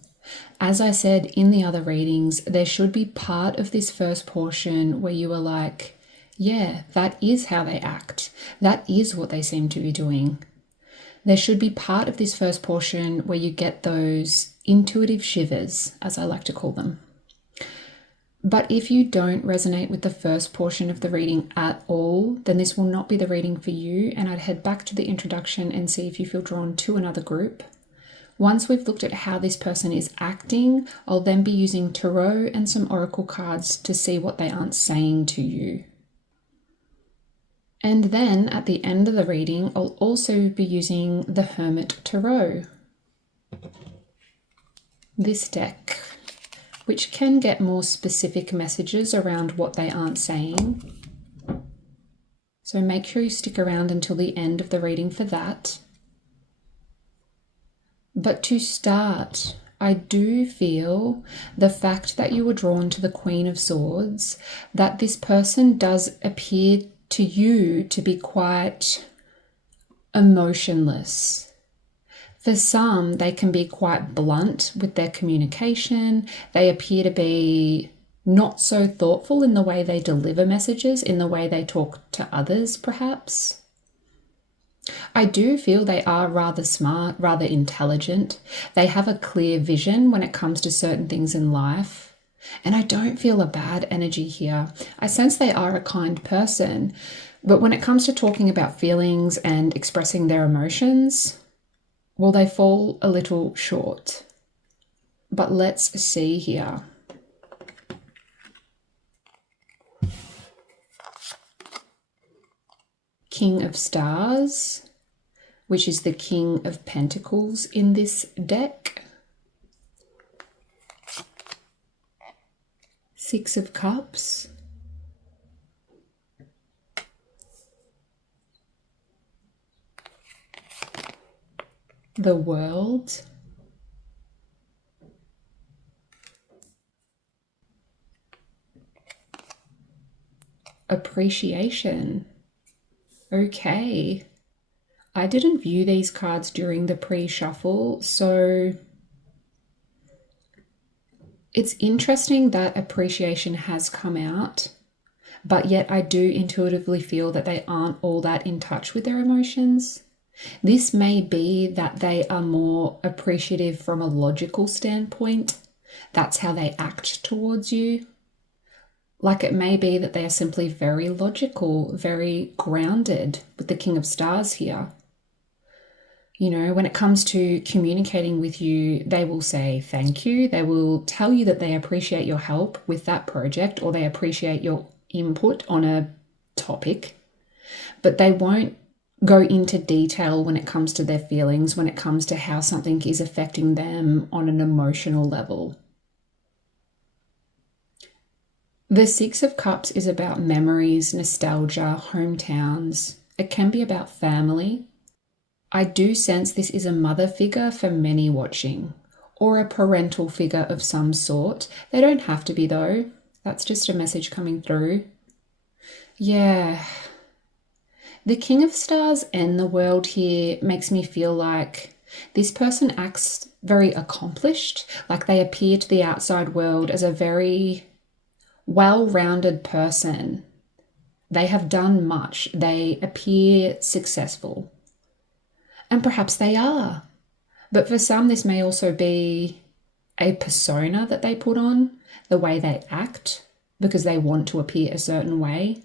As I said in the other readings, there should be part of this first portion where you are like, yeah, that is how they act. That is what they seem to be doing. There should be part of this first portion where you get those intuitive shivers, as I like to call them. But if you don't resonate with the first portion of the reading at all, then this will not be the reading for you, and I'd head back to the introduction and see if you feel drawn to another group. Once we've looked at how this person is acting, I'll then be using tarot and some oracle cards to see what they aren't saying to you. And then at the end of the reading, I'll also be using the Hermit Tarot, this deck, which can get more specific messages around what they aren't saying. So make sure you stick around until the end of the reading for that. But to start, I do feel the fact that you were drawn to the Queen of Swords, that this person does appear to you to be quite emotionless. For some, they can be quite blunt with their communication. They appear to be not so thoughtful in the way they deliver messages, in the way they talk to others, perhaps. I do feel they are rather smart, rather intelligent. They have a clear vision when it comes to certain things in life. And I don't feel a bad energy here. I sense they are a kind person. But when it comes to talking about feelings and expressing their emotions, well, they fall a little short. But let's see here. King of Stars, which is the King of Pentacles in this deck. Six of Cups. The World. Appreciation. Okay. I didn't view these cards during the pre-shuffle, so it's interesting that appreciation has come out, but yet I do intuitively feel that they aren't all that in touch with their emotions. This may be that they are more appreciative from a logical standpoint. That's how they act towards you. Like it may be that they are simply very logical, very grounded with the King of Stars here. You know, when it comes to communicating with you, they will say thank you. They will tell you that they appreciate your help with that project or they appreciate your input on a topic, but they won't go into detail when it comes to their feelings, when it comes to how something is affecting them on an emotional level. The Six of Cups is about memories, nostalgia, hometowns. It can be about family. I do sense this is a mother figure for many watching, or a parental figure of some sort. They don't have to be though. That's just a message coming through. Yeah. The King of Stars and the World here makes me feel like this person acts very accomplished, like they appear to the outside world as a very well-rounded person. They have done much. They appear successful. And perhaps they are. But for some, this may also be a persona that they put on, the way they act, because they want to appear a certain way.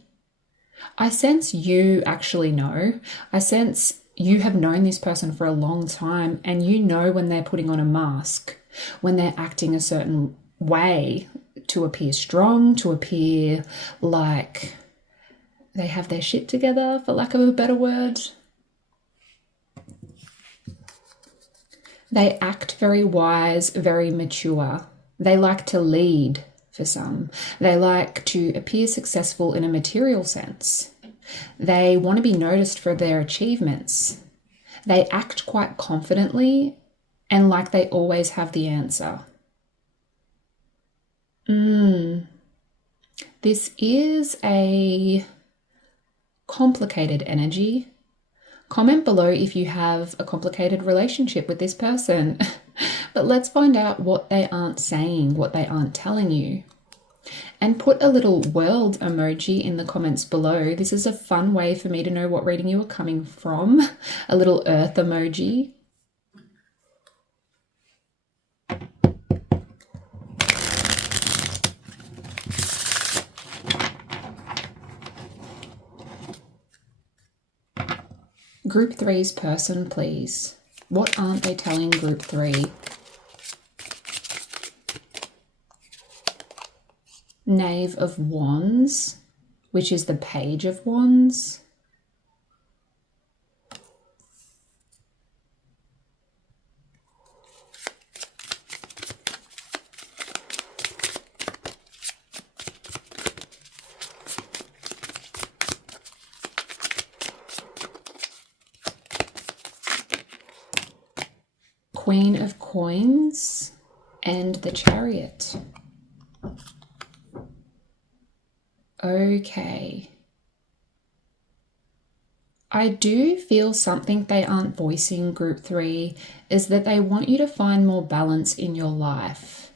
I sense you actually know. I sense you have known this person for a long time and you know when they're putting on a mask, when they're acting a certain way to appear strong, to appear like they have their shit together, for lack of a better word. They act very wise, very mature. They like to lead for some. They like to appear successful in a material sense. They want to be noticed for their achievements. They act quite confidently and like they always have the answer. This is a complicated energy. Comment below if you have a complicated relationship with this person. But let's find out what they aren't saying, what they aren't telling you. And put a little world emoji in the comments below. This is a fun way for me to know what reading you are coming from. A little earth emoji. Group 3's person, please. What aren't they telling Group 3? Knave of Wands, which is the Page of Wands. Queen of Coins and the Chariot. Okay. I do feel something they aren't voicing, Group 3, is that they want you to find more balance in your life.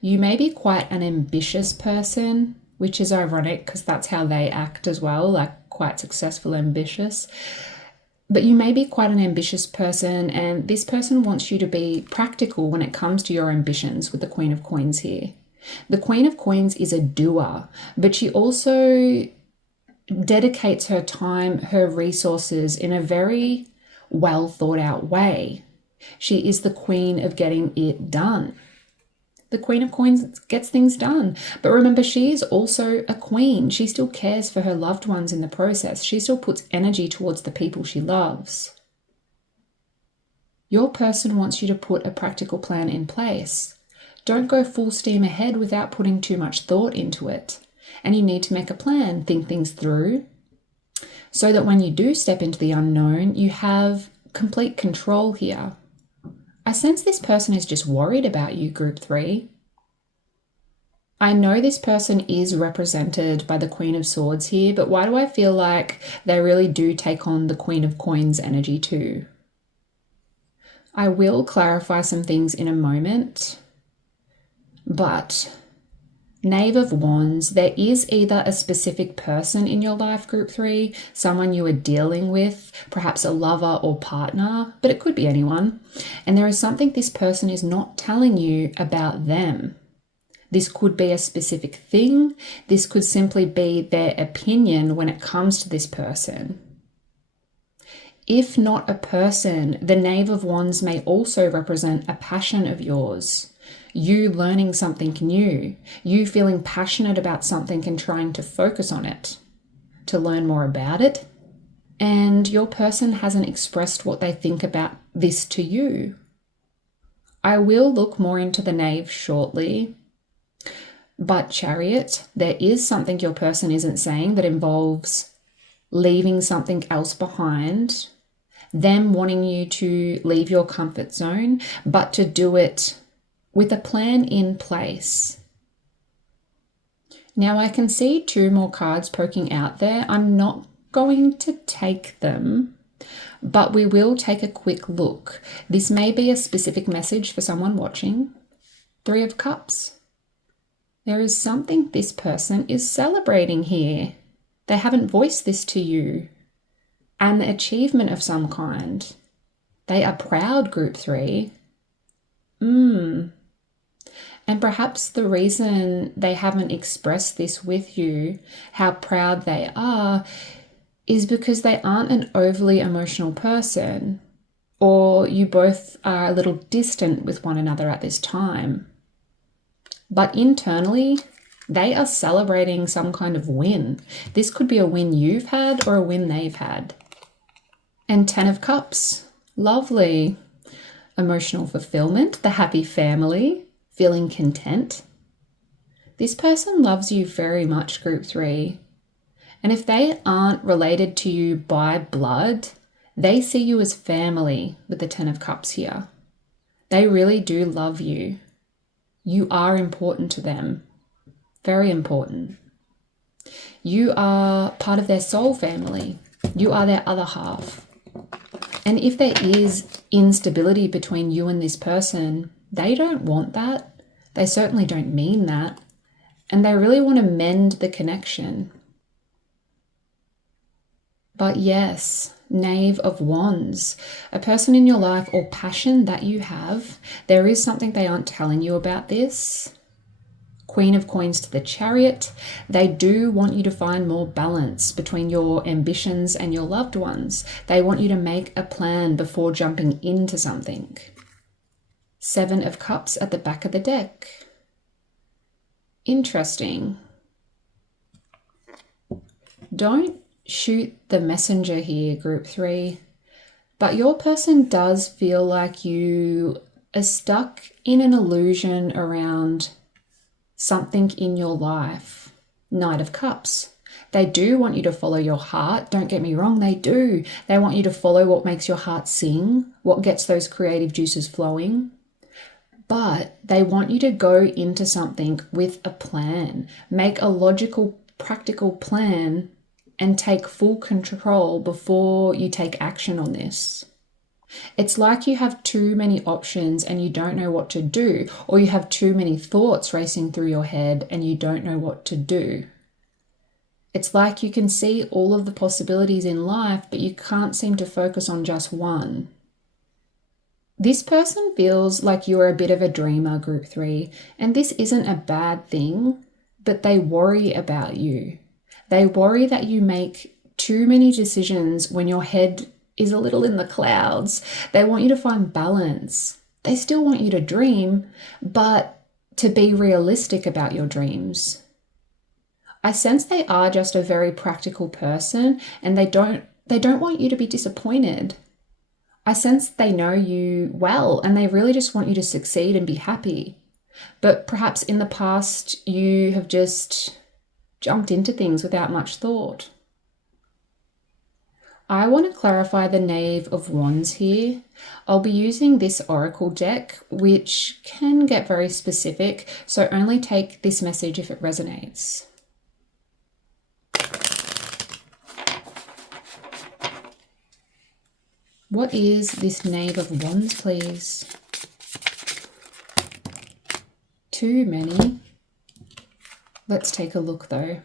You may be quite an ambitious person, which is ironic because that's how they act as well, like quite successful, ambitious. But you may be quite an ambitious person, and this person wants you to be practical when it comes to your ambitions with the Queen of Coins here. The Queen of Coins is a doer, but she also dedicates her time, her resources in a very well thought out way. She is the queen of getting it done. The Queen of Coins gets things done. But remember, she is also a queen. She still cares for her loved ones in the process. She still puts energy towards the people she loves. Your person wants you to put a practical plan in place. Don't go full steam ahead without putting too much thought into it. And you need to make a plan, think things through, so that when you do step into the unknown, you have complete control here. I sense this person is just worried about you, Group 3. I know this person is represented by the Queen of Swords here, but why do I feel like they really do take on the Queen of Coins energy too? I will clarify some things in a moment, but Knave of Wands, there is either a specific person in your life, Group 3, someone you are dealing with, perhaps a lover or partner, but it could be anyone. And there is something this person is not telling you about them. This could be a specific thing. This could simply be their opinion when it comes to this person. If not a person, the Knave of Wands may also represent a passion of yours. You learning something new, you feeling passionate about something and trying to focus on it, to learn more about it. And your person hasn't expressed what they think about this to you. I will look more into the Knave shortly, but Chariot, there is something your person isn't saying that involves leaving something else behind, them wanting you to leave your comfort zone, but to do it with a plan in place. Now I can see 2 more cards poking out there. I'm not going to take them, but we will take a quick look. This may be a specific message for someone watching. 3 of Cups. There is something this person is celebrating here. They haven't voiced this to you. An achievement of some kind. They are proud, Group 3. And perhaps the reason they haven't expressed this with you, how proud they are, is because they aren't an overly emotional person, or you both are a little distant with one another at this time. But internally, they are celebrating some kind of win. This could be a win you've had or a win they've had. And 10 of Cups. Lovely. Emotional fulfillment, the happy family, feeling content. This person loves you very much, Group 3. And if they aren't related to you by blood, they see you as family with the 10 of Cups here. They really do love you. You are important to them. Very important. You are part of their soul family. You are their other half. And if there is instability between you and this person, they don't want that. They certainly don't mean that. And they really want to mend the connection. But yes, Knave of Wands, a person in your life or passion that you have, there is something they aren't telling you about this. Queen of Coins to the Chariot. They do want you to find more balance between your ambitions and your loved ones. They want you to make a plan before jumping into something. 7 of Cups at the back of the deck. Interesting. Don't shoot the messenger here, Group 3. But your person does feel like you are stuck in an illusion around something in your life. Knight of Cups. They do want you to follow your heart. Don't get me wrong, they do. They want you to follow what makes your heart sing, what gets those creative juices flowing. But they want you to go into something with a plan. Make a logical, practical plan and take full control before you take action on this. It's like you have too many options and you don't know what to do, or you have too many thoughts racing through your head and you don't know what to do. It's like you can see all of the possibilities in life, but you can't seem to focus on just one. This person feels like you're a bit of a dreamer, Group 3, and this isn't a bad thing, but they worry about you. They worry that you make too many decisions when your head is a little in the clouds. They want you to find balance. They still want you to dream, but to be realistic about your dreams. I sense they are just a very practical person, and they don't want you to be disappointed. I sense they know you well, and they really just want you to succeed and be happy. But perhaps in the past, you have just jumped into things without much thought. I want to clarify the Knave of Wands here. I'll be using this oracle deck, which can get very specific, so only take this message if it resonates. What is this Knave of Wands, please? Too many. Let's take a look though.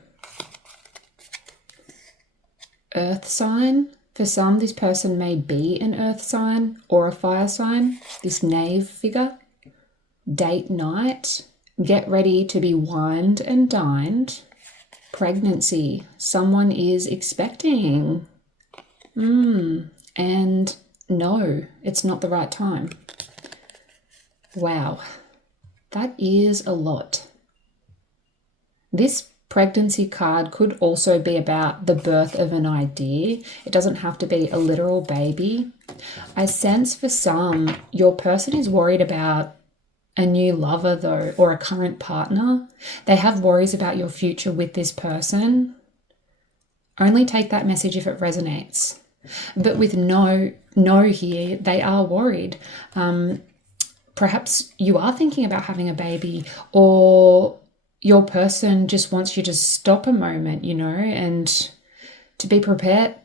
Earth sign. For some, this person may be an earth sign or a fire sign. This knave figure. Date night. Get ready to be wined and dined. Pregnancy. Someone is expecting. And no, it's not the right time. Wow, that is a lot. This pregnancy card could also be about the birth of an idea. It doesn't have to be a literal baby. I sense for some, your person is worried about a new lover though, or a current partner. They have worries about your future with this person. Only take that message if it resonates. But with no here, they are worried. Perhaps you are thinking about having a baby, or your person just wants you to stop a moment, and to be prepared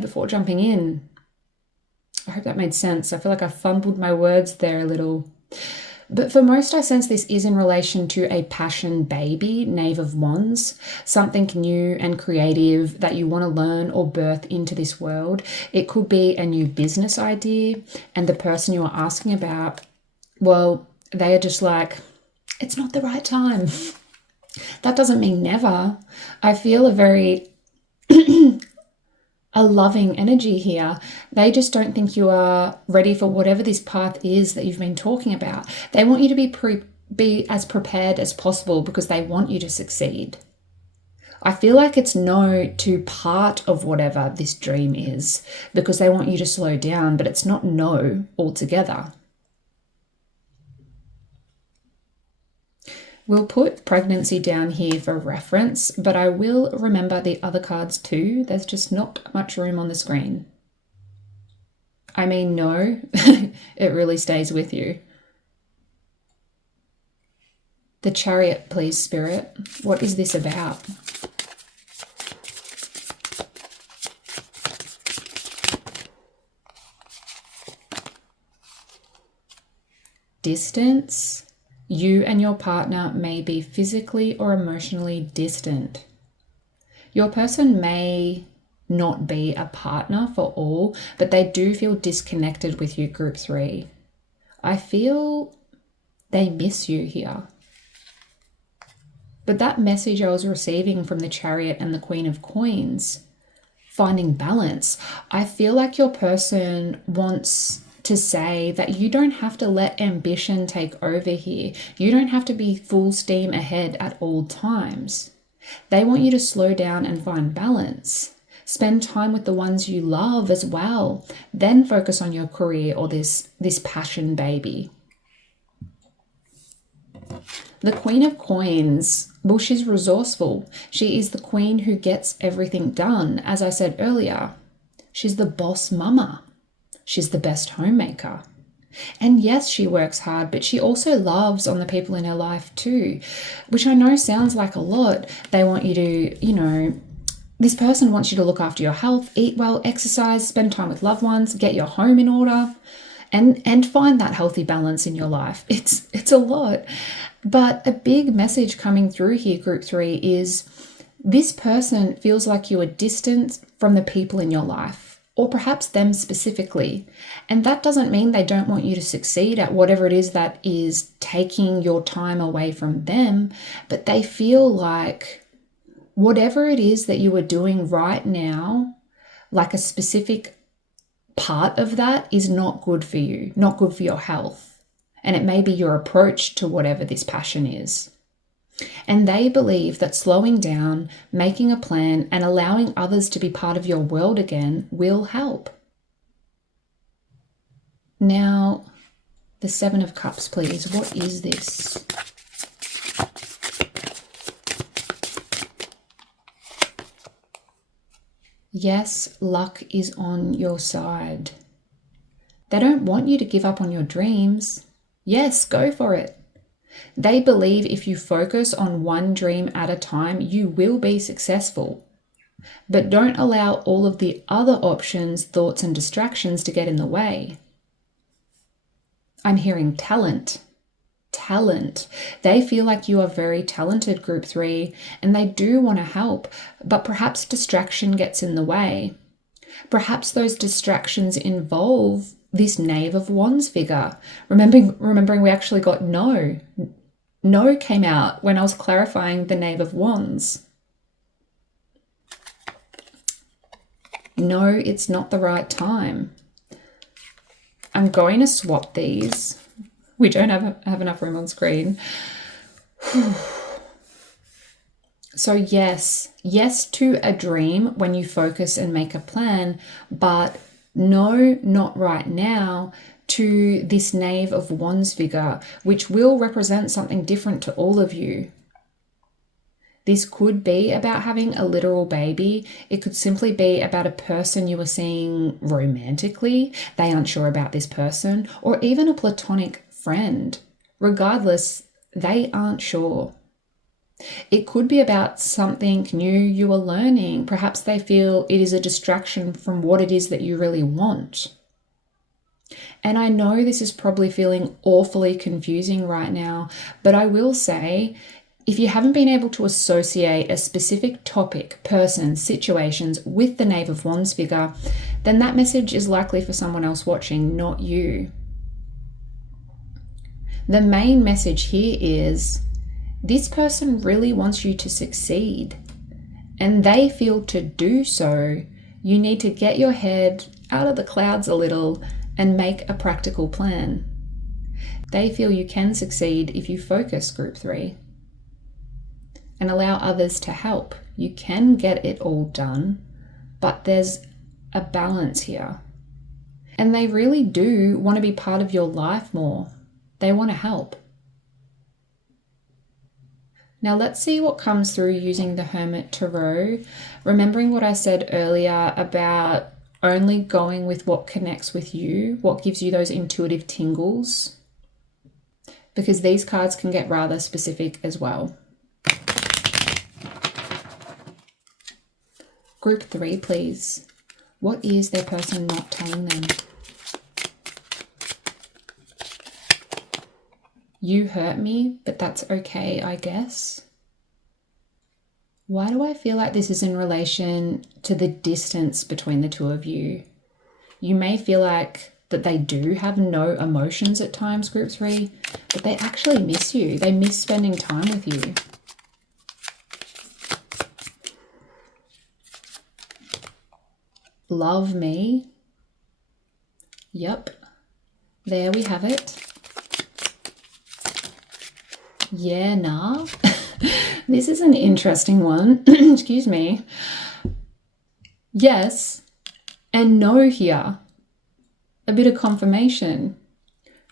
before jumping in. I hope that made sense. I feel like I fumbled my words there a little. But for most, I sense this is in relation to a passion baby, Knave of Wands, something new and creative that you want to learn or birth into this world. It could be a new business idea, and the person you are asking about, well, they are just like, it's not the right time. That doesn't mean never. I feel a loving energy here. They just don't think you are ready for whatever this path is that you've been talking about. They want you to be as prepared as possible because they want you to succeed. I feel like it's no to part of whatever this dream is because they want you to slow down, but it's not no altogether. We'll put pregnancy down here for reference, but I will remember the other cards too. There's just not much room on the screen. I mean, no, it really stays with you. The Chariot, please, Spirit. What is this about? Distance. You and your partner may be physically or emotionally distant. Your person may not be a partner for all, but they do feel disconnected with you, group 3. I feel they miss you here. But that message I was receiving from the Chariot and the Queen of Coins, finding balance, I feel like your person wants to say that you don't have to let ambition take over here. You don't have to be full steam ahead at all times. They want you to slow down and find balance. Spend time with the ones you love as well. Then focus on your career or this passion baby. The Queen of Coins, well, she's resourceful. She is the queen who gets everything done. As I said earlier, she's the boss mama. She's the best homemaker. And yes, she works hard, but she also loves on the people in her life too, which I know sounds like a lot. They want you to, this person wants you to look after your health, eat well, exercise, spend time with loved ones, get your home in order, and find that healthy balance in your life. It's a lot. But a big message coming through here, group 3, is this person feels like you are distant from the people in your life, or perhaps them specifically. And that doesn't mean they don't want you to succeed at whatever it is that is taking your time away from them, but they feel like whatever it is that you are doing right now, like a specific part of that is not good for you, not good for your health. and it may be your approach to whatever this passion is. And they believe that slowing down, making a plan, and allowing others to be part of your world again will help. Now, the Seven of Cups, please. What is this? Yes, luck is on your side. They don't want you to give up on your dreams. Yes, go for it. They believe if you focus on one dream at a time, you will be successful. But don't allow all of the other options, thoughts, and distractions to get in the way. I'm hearing talent. Talent. They feel like you are very talented, Group 3, and they do want to help, but perhaps distraction gets in the way. Perhaps those distractions involve this Knave of Wands figure. Remembering we actually got no. No came out when I was clarifying the Knave of Wands. No, it's not the right time. I'm going to swap these. We don't have enough room on screen. So yes to a dream when you focus and make a plan, but no, not right now to this Knave of Wands figure, which will represent something different to all of you. This could be about having a literal baby. It could simply be about a person you are seeing romantically. They aren't sure about this person, or even a platonic friend. Regardless, they aren't sure. It could be about something new you are learning. Perhaps they feel it is a distraction from what it is that you really want. And I know this is probably feeling awfully confusing right now, but I will say, if you haven't been able to associate a specific topic, person, situations with the Knave of Wands figure, then that message is likely for someone else watching, not you. The main message here is this person really wants you to succeed, and they feel to do so, you need to get your head out of the clouds a little and make a practical plan. They feel you can succeed if you focus, Group 3, and allow others to help. You can get it all done, but there's a balance here. And they really do want to be part of your life more. They want to help. Now let's see what comes through using the Hermit Tarot. Remembering what I said earlier about only going with what connects with you, what gives you those intuitive tingles, because these cards can get rather specific as well. Group 3, please. What is their person not telling them? You hurt me, but that's okay, I guess. Why do I feel like this is in relation to the distance between the two of you? You may feel like that they do have no emotions at times, Group 3, but they actually miss you. They miss spending time with you. Love me. Yep. There we have it. Yeah, nah. This is an interesting one. Excuse me. Yes and no here. A bit of confirmation.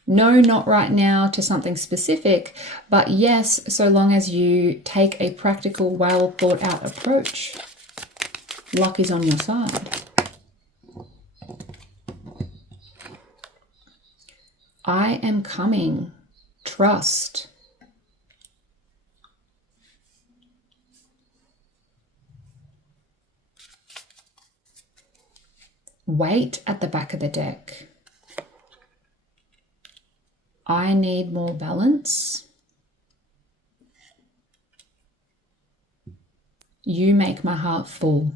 No, not right now to something specific, but yes, so long as you take a practical, well thought out approach. Luck is on your side. I am coming. Trust. Wait at the back of the deck. I need more balance. You make my heart full.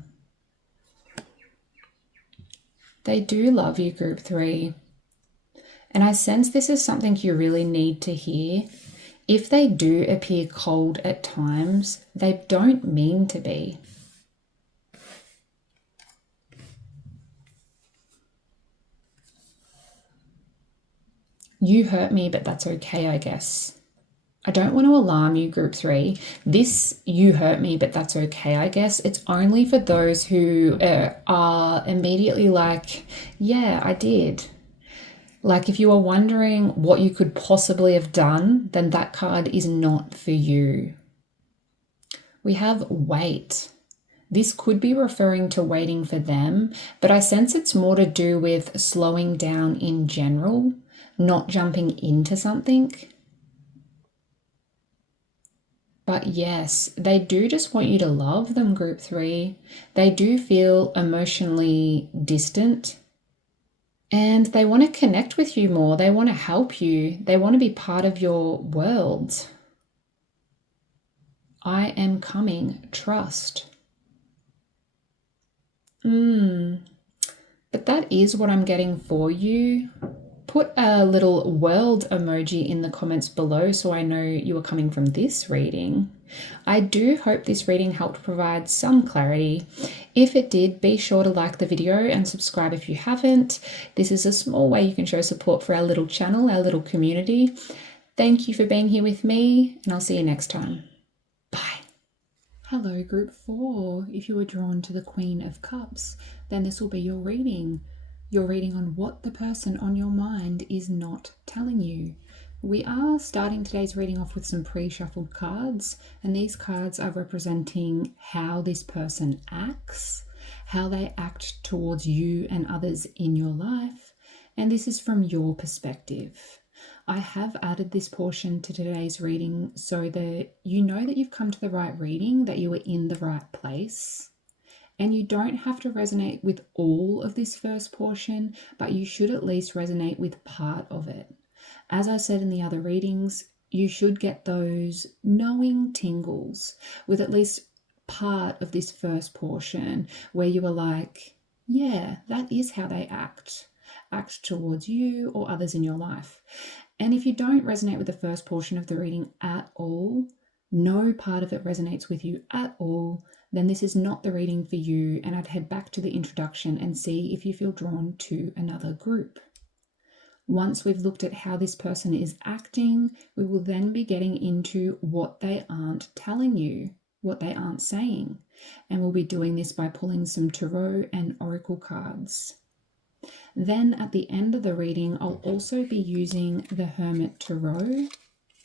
They do love you, Group 3. And I sense this is something you really need to hear. If they do appear cold at times, they don't mean to be. You hurt me, but that's okay, I guess. I don't want to alarm you, group 3. This "you hurt me, but that's okay, I guess," it's only for those who are immediately like, yeah, I did. Like, if you are wondering what you could possibly have done, then that card is not for you. We have wait. This could be referring to waiting for them, but I sense it's more to do with slowing down in general, not jumping into something. But yes, they do just want you to love them, group 3. They do feel emotionally distant and they want to connect with you more. They want to help you. They want to be part of your world. I am coming, trust. But that is what I'm getting for you. Put a little world emoji in the comments below so I know you are coming from this reading. I do hope this reading helped provide some clarity. If it did, be sure to like the video and subscribe if you haven't. This is a small way you can show support for our little channel, our little community. Thank you for being here with me, and I'll see you next time. Bye. Hello, group 4. If you were drawn to the Queen of Cups, then this will be your reading. Your reading on what the person on your mind is not telling you. We are starting today's reading off with some pre-shuffled cards, and these cards are representing how this person acts, how they act towards you and others in your life, and this is from your perspective. I have added this portion to today's reading so that you know that you've come to the right reading, that you are in the right place. And you don't have to resonate with all of this first portion, but you should at least resonate with part of it. As I said in the other readings, you should get those knowing tingles with at least part of this first portion where you are like, yeah, that is how they act towards you or others in your life. And if you don't resonate with the first portion of the reading at all, no part of it resonates with you at all, then this is not the reading for you, and I'd head back to the introduction and see if you feel drawn to another group. Once we've looked at how this person is acting, we will then be getting into what they aren't telling you, what they aren't saying, and we'll be doing this by pulling some tarot and oracle cards. Then at the end of the reading, I'll also be using the Hermit Tarot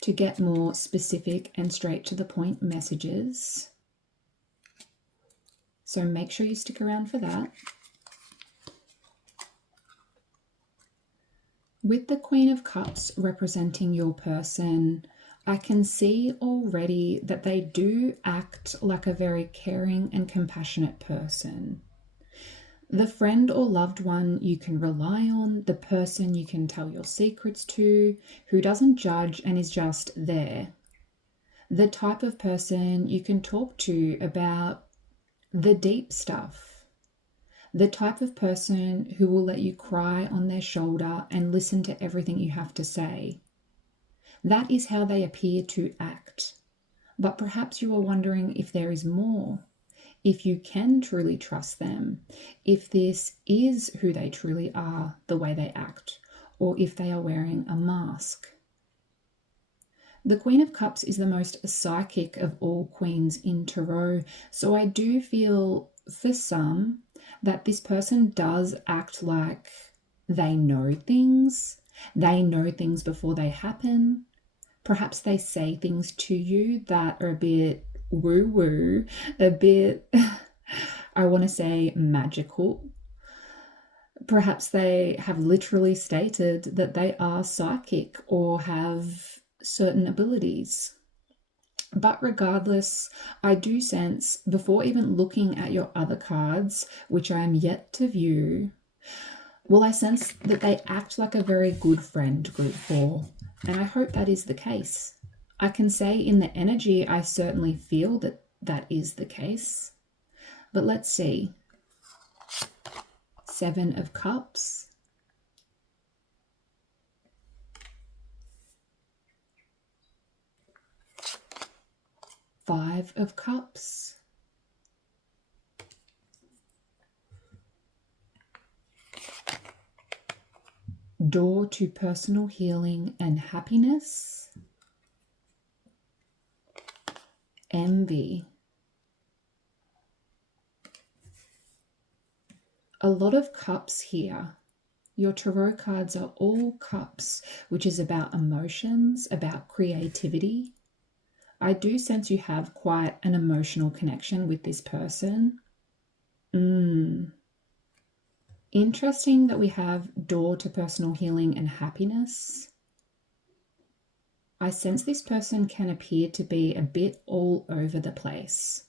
to get more specific and straight to the point messages. So make sure you stick around for that. With the Queen of Cups representing your person, I can see already that they do act like a very caring and compassionate person. The friend or loved one you can rely on, the person you can tell your secrets to, who doesn't judge and is just there. The type of person you can talk to about the deep stuff. The type of person who will let you cry on their shoulder and listen to everything you have to say. That is how they appear to act. But perhaps you are wondering if there is more. If you can truly trust them, if this is who they truly are, the way they act, or if they are wearing a mask. The Queen of Cups is the most psychic of all queens in tarot, so I do feel for some that this person does act like they know things before they happen. Perhaps they say things to you that are a bit woo-woo, a bit, I want to say, magical. Perhaps they have literally stated that they are psychic or have certain abilities. But regardless, I do sense, before even looking at your other cards, which I am yet to view, well, I sense that they act like a very good friend, group 4. And I hope that is the case. I can say in the energy, I certainly feel that that is the case. But let's see. 7 of Cups. 5 of Cups. door to personal healing and happiness, envy. A lot of cups here. Your tarot cards are all cups, which is about emotions, about creativity. I do sense you have quite an emotional connection with this person. Interesting that we have door to personal healing and happiness. I sense this person can appear to be a bit all over the place.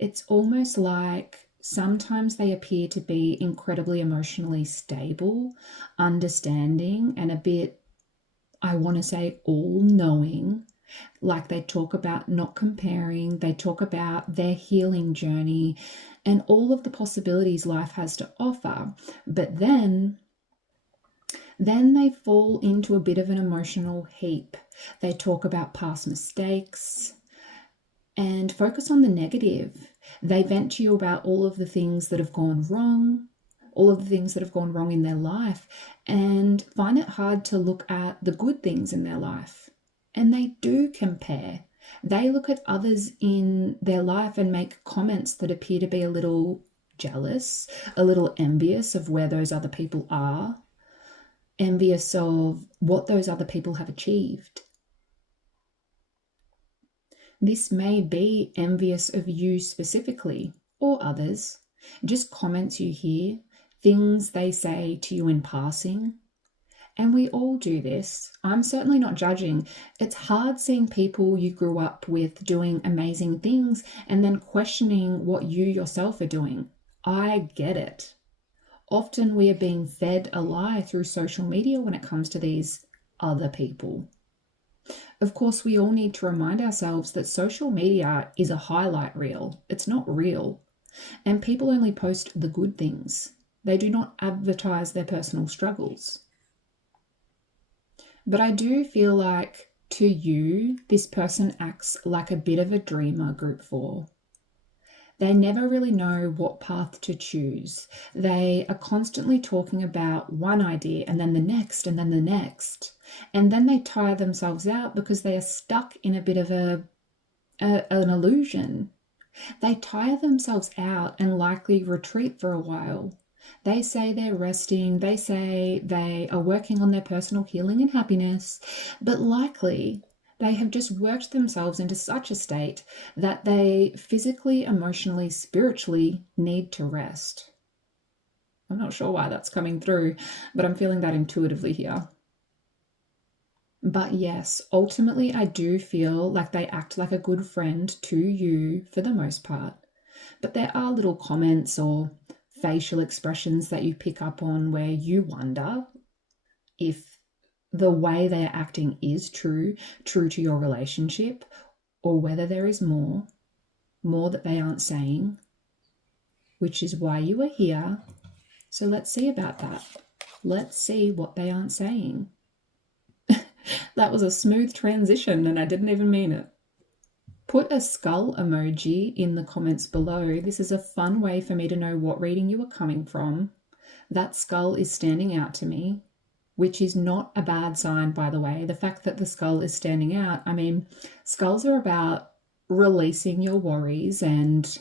It's almost like sometimes they appear to be incredibly emotionally stable, understanding, and a bit, I want to say, all-knowing. Like they talk about not comparing, they talk about their healing journey and all of the possibilities life has to offer. But then they fall into a bit of an emotional heap. They talk about past mistakes and focus on the negative. They vent to you about all of the things that have gone wrong, all of the things that have gone wrong in their life, and find it hard to look at the good things in their life. And they do compare. They look at others in their life and make comments that appear to be a little jealous, a little envious of where those other people are, envious of what those other people have achieved. This may be envious of you specifically or others, just comments you hear, things they say to you in passing. And we all do this. I'm certainly not judging. It's hard seeing people you grew up with doing amazing things and then questioning what you yourself are doing. I get it. Often we are being fed a lie through social media when it comes to these other people. Of course, we all need to remind ourselves that social media is a highlight reel. It's not real. And people only post the good things. They do not advertise their personal struggles. But I do feel like to you, this person acts like a bit of a dreamer, group 4. They never really know what path to choose. They are constantly talking about one idea and then the next and then the next. And then they tire themselves out because they are stuck in a bit of an illusion. They tire themselves out and likely retreat for a while. They say they're resting, they say they are working on their personal healing and happiness, but likely they have just worked themselves into such a state that they physically, emotionally, spiritually need to rest. I'm not sure why that's coming through, but I'm feeling that intuitively here. But yes, ultimately I do feel like they act like a good friend to you for the most part. But there are little comments or facial expressions that you pick up on where you wonder if the way they are acting is true to your relationship, or whether there is more that they aren't saying, which is why you are here. So let's see about that. Let's see what they aren't saying. That was a smooth transition and I didn't even mean it. Put a skull emoji in the comments below. This is a fun way for me to know what reading you are coming from. That skull is standing out to me, which is not a bad sign, by the way. The fact that the skull is standing out, I mean, skulls are about releasing your worries and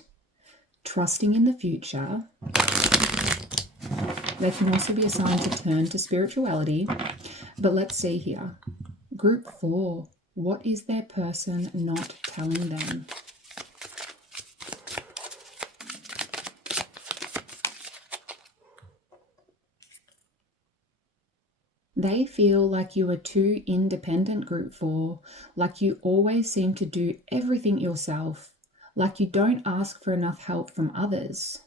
trusting in the future. They can also be a sign to turn to spirituality. But let's see here. Group 4. What is their person not telling them? They feel like you are too independent, group 4, like you always seem to do everything yourself, like you don't ask for enough help from others.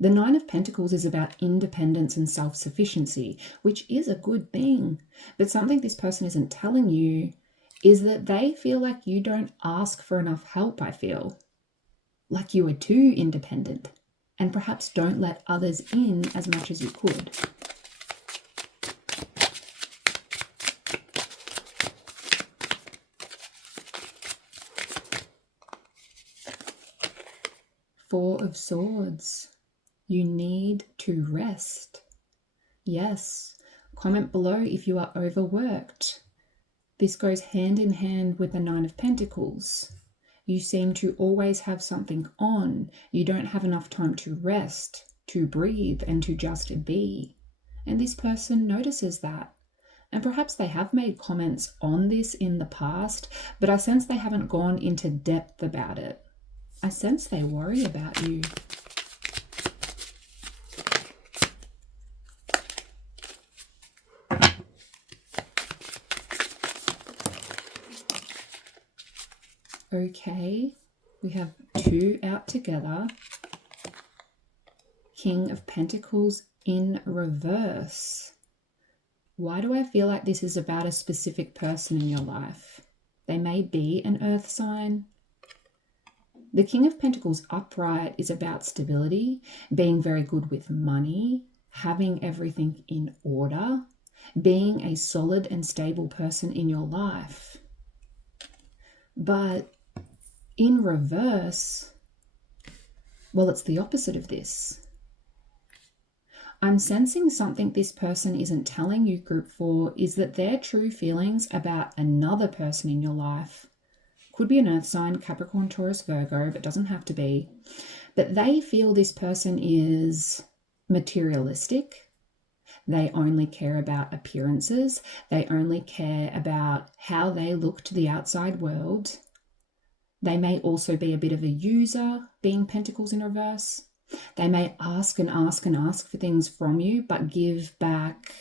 The 9 of Pentacles is about independence and self-sufficiency, which is a good thing. But something this person isn't telling you is that they feel like you don't ask for enough help, I feel. Like you are too independent and perhaps don't let others in as much as you could. Four of Swords. You need to rest. Yes. Comment below if you are overworked. This goes hand in hand with the Nine of Pentacles. You seem to always have something on. You don't have enough time to rest, to breathe, and to just be. And this person notices that. And perhaps they have made comments on this in the past, but I sense they haven't gone into depth about it. I sense they worry about you. Okay, we have two out together. King of Pentacles in reverse. Why do I feel like this is about a specific person in your life? They may be an earth sign. The King of Pentacles upright is about stability, being very good with money, having everything in order, being a solid and stable person in your life. But in reverse, well, it's the opposite of this. I'm sensing something this person isn't telling you, Group 4, is that their true feelings about another person in your life, could be an earth sign, Capricorn, Taurus, Virgo, but doesn't have to be, but they feel this person is materialistic. They only care about appearances. They only care about how they look to the outside world. They may also be a bit of a user, being Pentacles in reverse. They may ask and ask and ask for things from you, but give back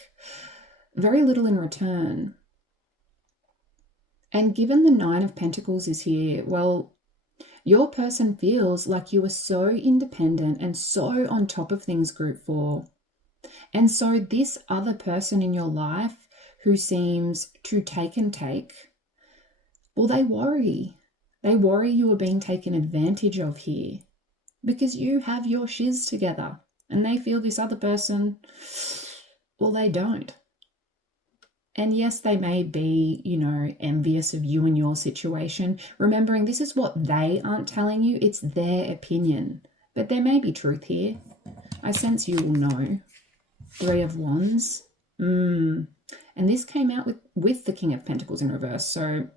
very little in return. And given the Nine of Pentacles is here, well, your person feels like you are so independent and so on top of things, Group 4. And so this other person in your life who seems to take and take, well, they worry. They worry you are being taken advantage of here because you have your shiz together and they feel this other person, well, they don't. And yes, they may be, envious of you and your situation, remembering this is what they aren't telling you. It's their opinion. But there may be truth here. I sense you will know. Three of Wands. And this came out with the King of Pentacles in reverse. So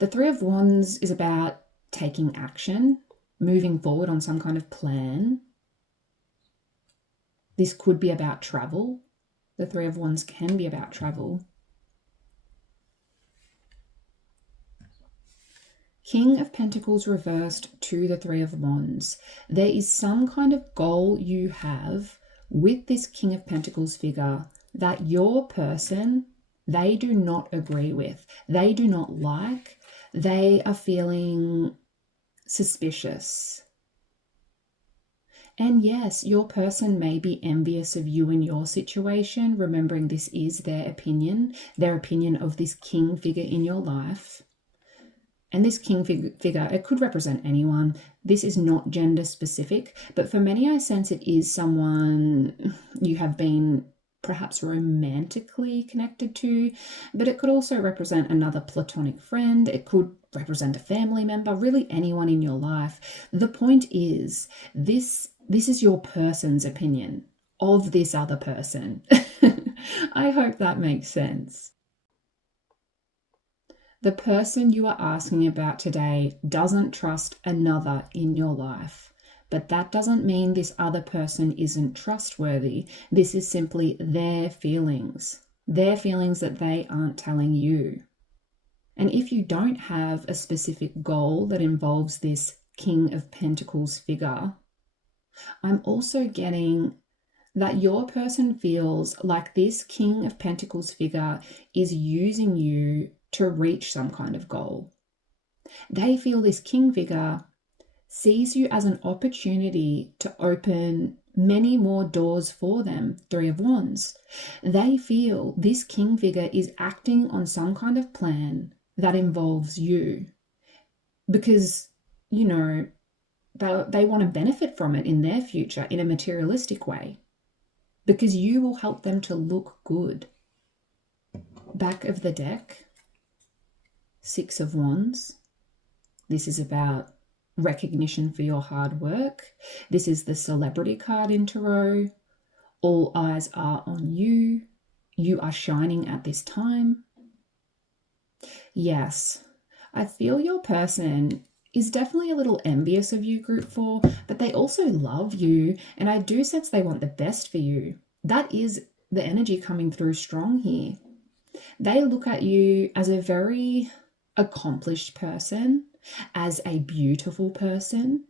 the Three of Wands is about taking action, moving forward on some kind of plan. This could be about travel. The Three of Wands can be about travel. King of Pentacles reversed to the Three of Wands. There is some kind of goal you have with this King of Pentacles figure that your person, they do not agree with. They do not like. They are feeling suspicious. And yes, your person may be envious of you and your situation, remembering this is their opinion of this king figure in your life. And this king figure, it could represent anyone. This is not gender specific, but for many, I sense it is someone you have been perhaps romantically connected to, but it could also represent another platonic friend. It could represent a family member, really anyone in your life. The point is, this is your person's opinion of this other person. I hope that makes sense. The person you are asking about today doesn't trust another in your life, but that doesn't mean this other person isn't trustworthy. This is simply their feelings that they aren't telling you. And if you don't have a specific goal that involves this King of Pentacles figure, I'm also getting that your person feels like this King of Pentacles figure is using you to reach some kind of goal. They feel this king figure sees you as an opportunity to open many more doors for them. Three of Wands. They feel this king figure is acting on some kind of plan that involves you because, they want to benefit from it in their future in a materialistic way because you will help them to look good. Back of the deck. Six of Wands. This is about recognition for your hard work. This is the celebrity card in tarot. All eyes are on you. You are shining at this time. Yes, I feel your person is definitely a little envious of you, group 4, but they also love you, and I do sense they want the best for you. That is the energy coming through strong here. They look at you as a very accomplished person, as a beautiful person.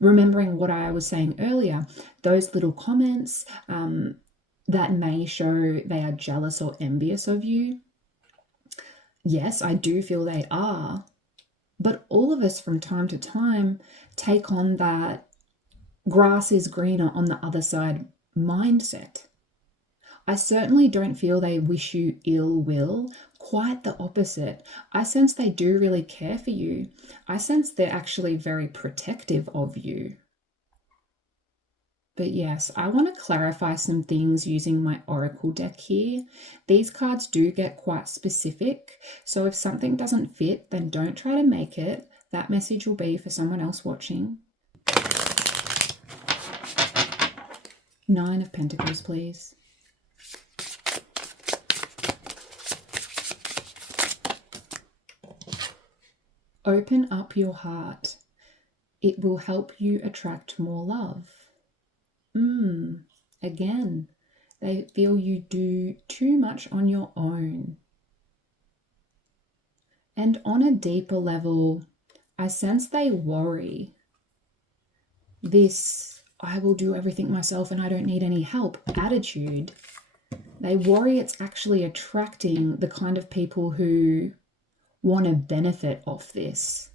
Remembering what I was saying earlier, those little comments that may show they are jealous or envious of you. Yes, I do feel they are. But all of us from time to time take on that grass is greener on the other side mindset. I certainly don't feel they wish you ill will. Quite the opposite. I sense they do really care for you. I sense they're actually very protective of you. But yes, I want to clarify some things using my Oracle deck here. These cards do get quite specific, so if something doesn't fit, then don't try to make it. That message will be for someone else watching. 9 of Pentacles, please. Open up your heart. It will help you attract more love. Again, they feel you do too much on your own. And on a deeper level, I sense they worry. This, I will do everything myself and I don't need any help attitude. They worry it's actually attracting the kind of people who want to benefit off this.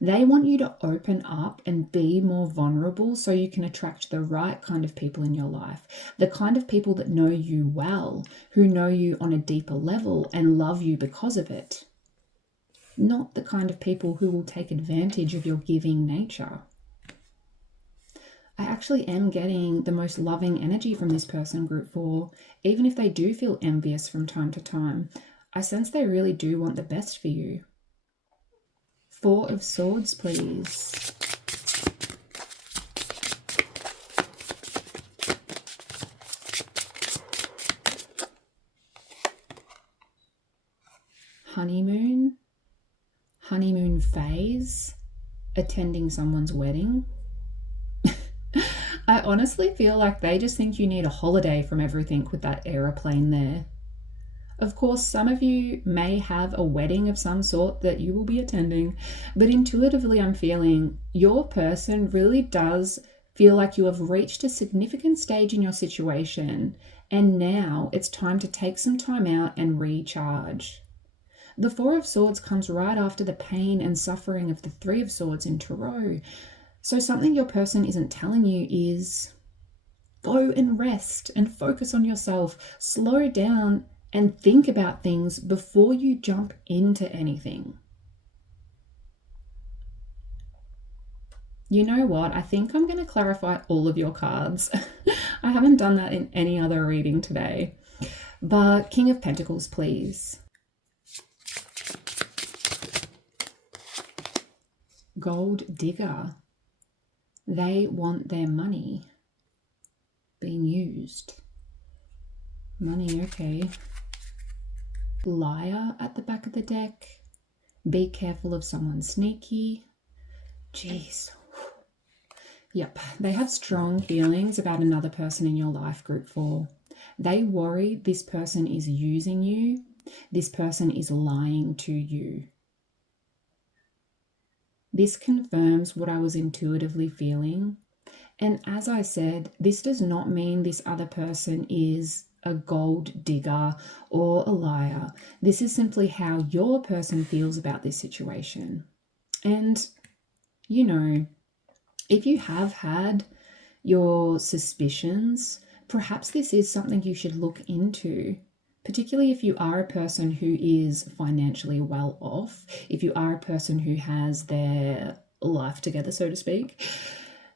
They want you to open up and be more vulnerable so you can attract the right kind of people in your life. The kind of people that know you well, who know you on a deeper level and love you because of it. Not the kind of people who will take advantage of your giving nature. I actually am getting the most loving energy from this person, group 4, even if they do feel envious from time to time. I sense they really do want the best for you. 4 of Swords, please. Honeymoon phase, attending someone's wedding. I honestly feel like they just think you need a holiday from everything with that aeroplane there. Of course, some of you may have a wedding of some sort that you will be attending, but intuitively I'm feeling your person really does feel like you have reached a significant stage in your situation, and now it's time to take some time out and recharge. The 4 of Swords comes right after the pain and suffering of the 3 of Swords in Tarot. So something your person isn't telling you is go and rest and focus on yourself, slow down and think about things before you jump into anything. You know what? I think I'm going to clarify all of your cards. I haven't done that in any other reading today. But King of Pentacles, please. Gold Digger. They want their money being used. Money, okay. Liar at the back of the deck. Be careful of someone sneaky. Jeez. Yep, they have strong feelings about another person in your life, group 4. They worry this person is using you. This person is lying to you. This confirms what I was intuitively feeling. And as I said, this does not mean this other person is a gold digger or a liar. This is simply how your person feels about this situation. And, you know, if you have had your suspicions, perhaps this is something you should look into. Particularly if you are a person who is financially well off, if you are a person who has their life together, so to speak.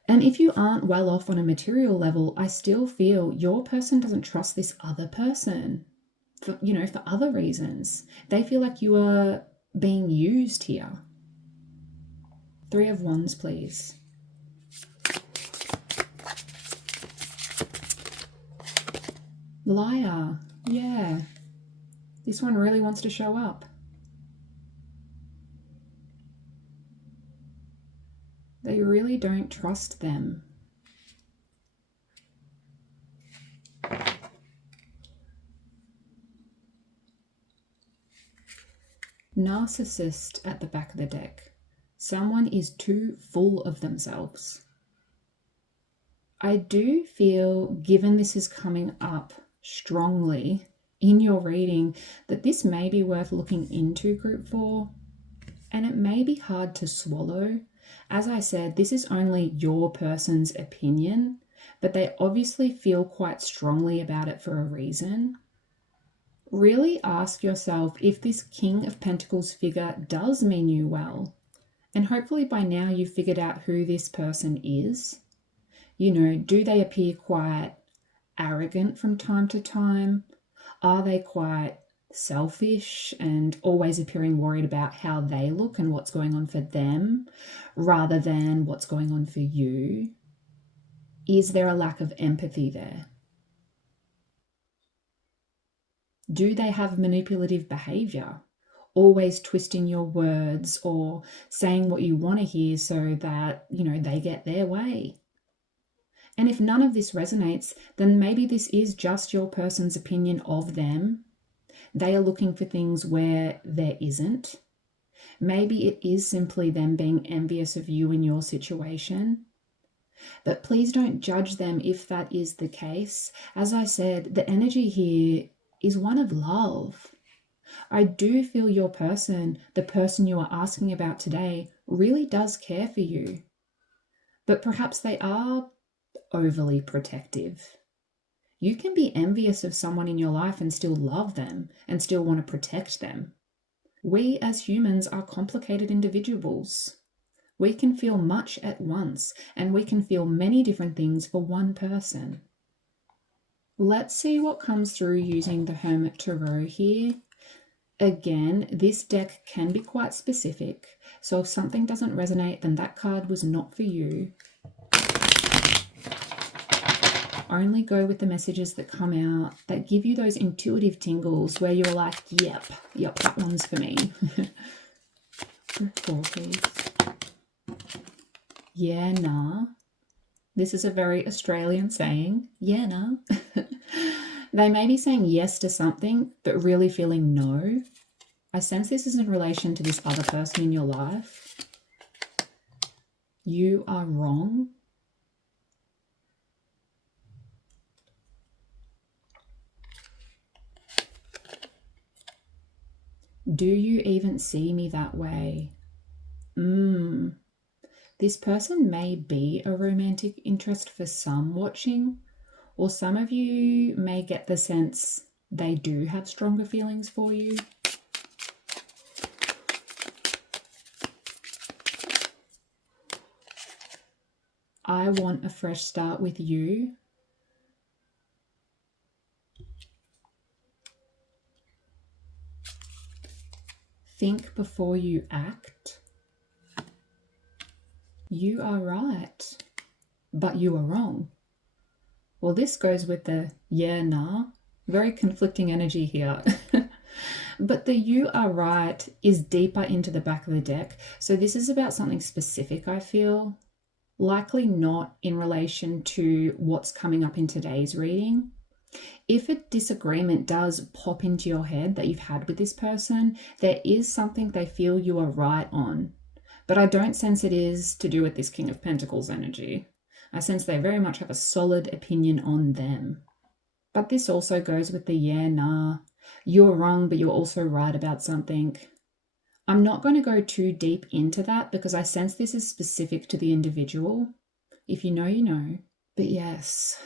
And if you aren't well off on a material level, I still feel your person doesn't trust this other person for other reasons. They feel like you are being used here. 3 of Wands, please. Liar. Yeah. This one really wants to show up. They really don't trust them. Narcissist at the back of the deck. Someone is too full of themselves. I do feel, given this is coming up strongly in your reading, that this may be worth looking into, group 4, and it may be hard to swallow. As I said, this is only your person's opinion, but they obviously feel quite strongly about it for a reason. Really ask yourself if this King of Pentacles figure does mean you well. And hopefully by now you've figured out who this person is. You know, do they appear quite arrogant from time to time? Are they quite selfish and always appearing worried about how they look and what's going on for them rather than what's going on for you? Is there a lack of empathy there? Do they have manipulative behavior? Always twisting your words or saying what you want to hear so that, they get their way. And if none of this resonates, then maybe this is just your person's opinion of them. They are looking for things where there isn't. Maybe it is simply them being envious of you in your situation. But please don't judge them if that is the case. As I said, the energy here is one of love. I do feel your person, the person you are asking about today, really does care for you. But perhaps they are overly protective. You can be envious of someone in your life and still love them and still want to protect them. We as humans are complicated individuals. We can feel much at once, and we can feel many different things for one person. Let's see what comes through using the Hermit Tarot here. Again, this deck can be quite specific, so if something doesn't resonate, then that card was not for you. Only go with the messages that come out, that give you those intuitive tingles where you're like, yep, that one's for me. Group 4, please. Yeah, nah. This is a very Australian saying. Yeah, nah. They may be saying yes to something, but really feeling no. I sense this is in relation to this other person in your life. You are wrong. Do you even see me that way? This person may be a romantic interest for some watching, or some of you may get the sense they do have stronger feelings for you. I want a fresh start with you. Think before you act. You are right, but you are wrong. Well, this goes with the yeah, nah. Very conflicting energy here. But the you are right is deeper into the back of the deck. So this is about something specific, I feel. Likely not in relation to what's coming up in today's reading. If a disagreement does pop into your head that you've had with this person, there is something they feel you are right on. But I don't sense it is to do with this King of Pentacles energy. I sense they very much have a solid opinion on them. But this also goes with the yeah, nah. You're wrong, but you're also right about something. I'm not going to go too deep into that because I sense this is specific to the individual. If you know, you know. But yes,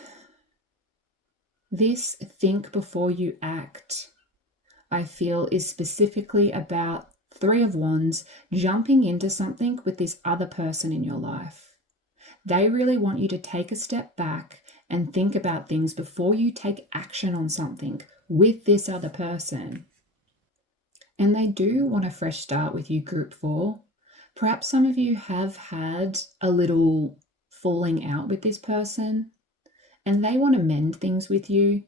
this think before you act, I feel, is specifically about 3 of Wands jumping into something with this other person in your life. They really want you to take a step back and think about things before you take action on something with this other person. And they do want a fresh start with you, Group 4. Perhaps some of you have had a little falling out with this person and they want to mend things with you.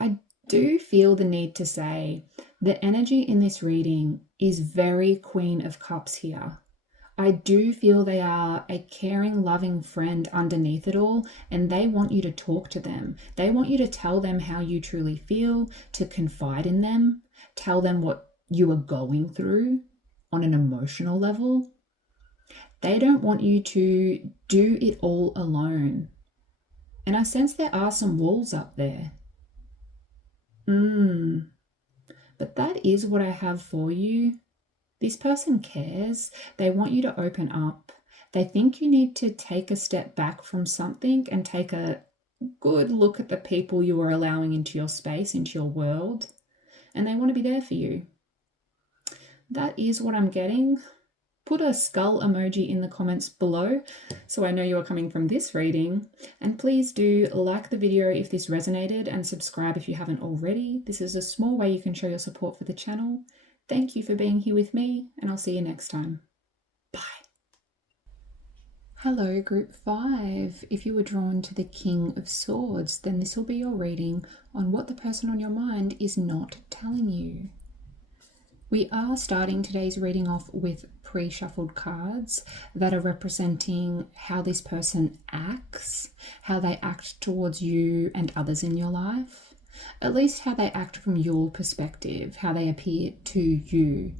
I do feel the need to say the energy in this reading is very Queen of Cups here. I do feel they are a caring, loving friend underneath it all, and they want you to talk to them. They want you to tell them how you truly feel, to confide in them, tell them what you are going through on an emotional level. They don't want you to do it all alone. And I sense there are some walls up there. But that is what I have for you. This person cares. They want you to open up. They think you need to take a step back from something and take a good look at the people you are allowing into your space, into your world. And they want to be there for you. That is what I'm getting. Put a skull emoji in the comments below so I know you are coming from this reading. And please do like the video if this resonated and subscribe if you haven't already. This is a small way you can show your support for the channel. Thank you for being here with me, and I'll see you next time. Bye. Hello, Group 5. If you were drawn to the King of Swords, then this will be your reading on what the person on your mind is not telling you. We are starting today's reading off with pre-shuffled cards that are representing how this person acts, how they act towards you and others in your life, at least how they act from your perspective, how they appear to you.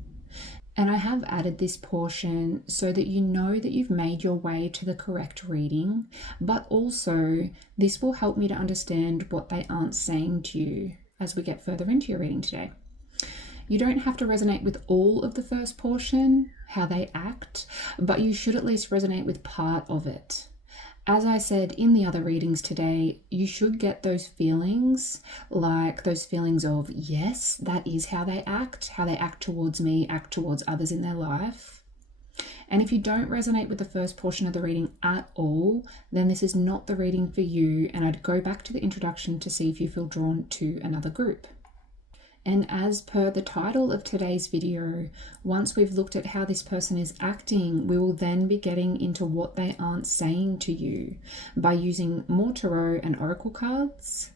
And I have added this portion so that you know that you've made your way to the correct reading, but also this will help me to understand what they aren't saying to you as we get further into your reading today. You don't have to resonate with all of the first portion, how they act, but you should at least resonate with part of it. As I said in the other readings today, you should get those feelings, like those feelings of, yes, that is how they act towards me, act towards others in their life. And if you don't resonate with the first portion of the reading at all, then this is not the reading for you, and I'd go back to the introduction to see if you feel drawn to another group. And as per the title of today's video, once we've looked at how this person is acting, we will then be getting into what they aren't saying to you by using more tarot and oracle cards.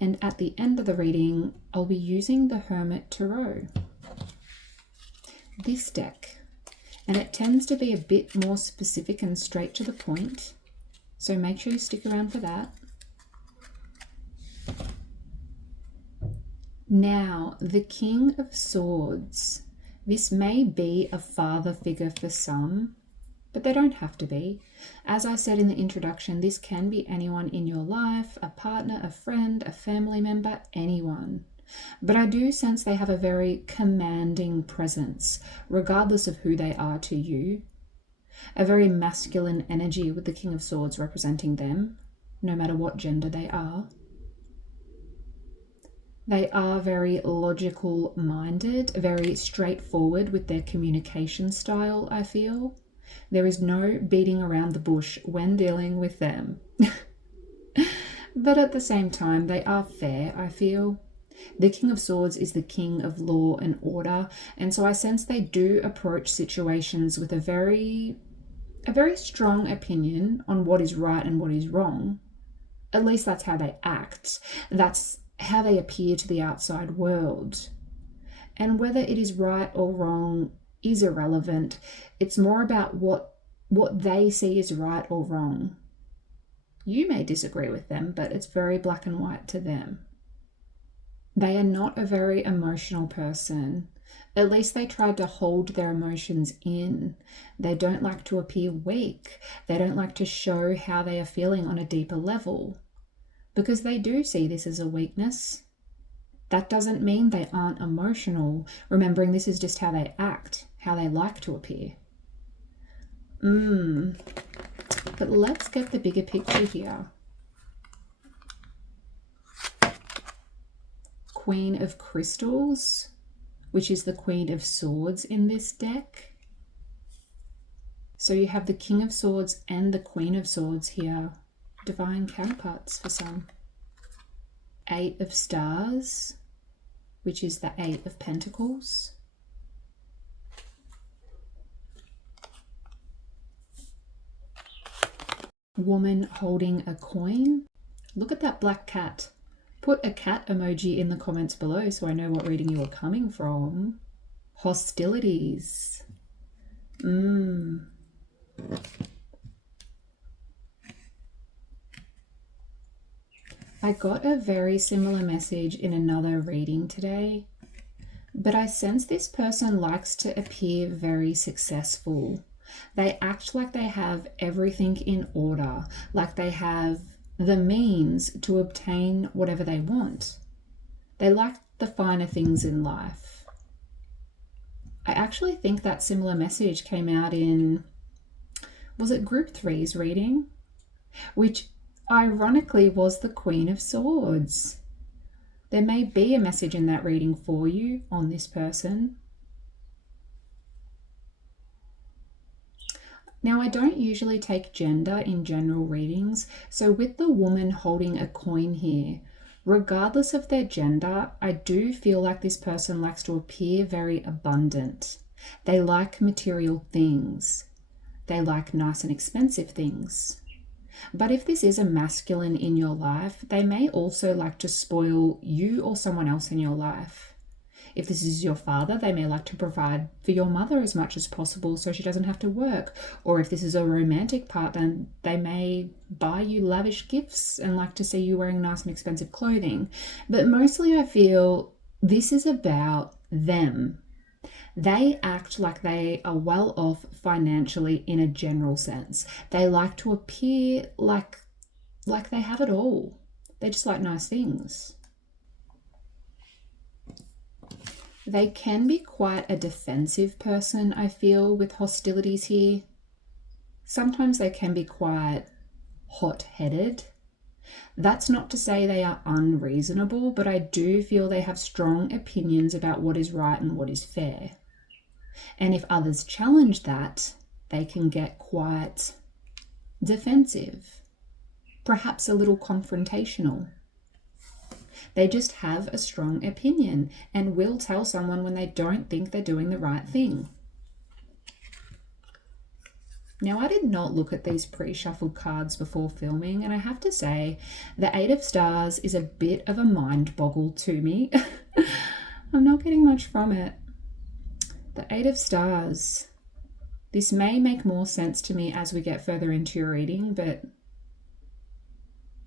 And at the end of the reading, I'll be using the Hermit Tarot. This deck, and it tends to be a bit more specific and straight to the point. So make sure you stick around for that. Now, the King of Swords. This may be a father figure for some, but they don't have to be. As I said in the introduction, this can be anyone in your life, a partner, a friend, a family member, anyone. But I do sense they have a very commanding presence, regardless of who they are to you. A very masculine energy with the King of Swords representing them, no matter what gender they are. They are very logical minded, very straightforward with their communication style, I feel. There is no beating around the bush when dealing with them. But at the same time, they are fair, I feel. The King of Swords is the king of law and order, and so I sense they do approach situations with a very strong opinion on what is right and what is wrong. At least that's how they act. That's how they appear to the outside world. And whether it is right or wrong is irrelevant. It's more about what they see as right or wrong. You may disagree with them, but it's very black and white to them. They are not a very emotional person. At least they try to hold their emotions in. They don't like to appear weak. They don't like to show how they are feeling on a deeper level, because they do see this as a weakness. That doesn't mean they aren't emotional, remembering this is just how they act, how they like to appear. But let's get the bigger picture here. Queen of Crystals, which is the Queen of Swords in this deck. So you have the King of Swords and the Queen of Swords here. Divine counterparts for some. 8 of Stars, which is the 8 of Pentacles. Woman holding a coin. Look at that black cat. Put a cat emoji in the comments below so I know what reading you are coming from. Hostilities. I got a very similar message in another reading today, but I sense this person likes to appear very successful. They act like they have everything in order, like they have the means to obtain whatever they want. They like the finer things in life. I actually think that similar message came out in, was it Group 3's reading? Which ironically was the Queen of Swords. There may be a message in that reading for you on this person. Now, I don't usually take gender in general readings, so with the woman holding a coin here, regardless of their gender, I do feel like this person likes to appear very abundant. They like material things. They like nice and expensive things. But if this is a masculine in your life, they may also like to spoil you or someone else in your life. If this is your father, they may like to provide for your mother as much as possible so she doesn't have to work. Or if this is a romantic partner, they may buy you lavish gifts and like to see you wearing nice and expensive clothing. But mostly I feel this is about them. They act like they are well off financially in a general sense. They like to appear like they have it all. They just like nice things. They can be quite a defensive person, I feel, with hostilities here. Sometimes they can be quite hot-headed. That's not to say they are unreasonable, but I do feel they have strong opinions about what is right and what is fair. And if others challenge that, they can get quite defensive, perhaps a little confrontational. They just have a strong opinion and will tell someone when they don't think they're doing the right thing. Now, I did not look at these pre-shuffled cards before filming, and I have to say the 8 of Stars is a bit of a mind boggle to me. I'm not getting much from it. The 8 of Stars. This may make more sense to me as we get further into your reading, but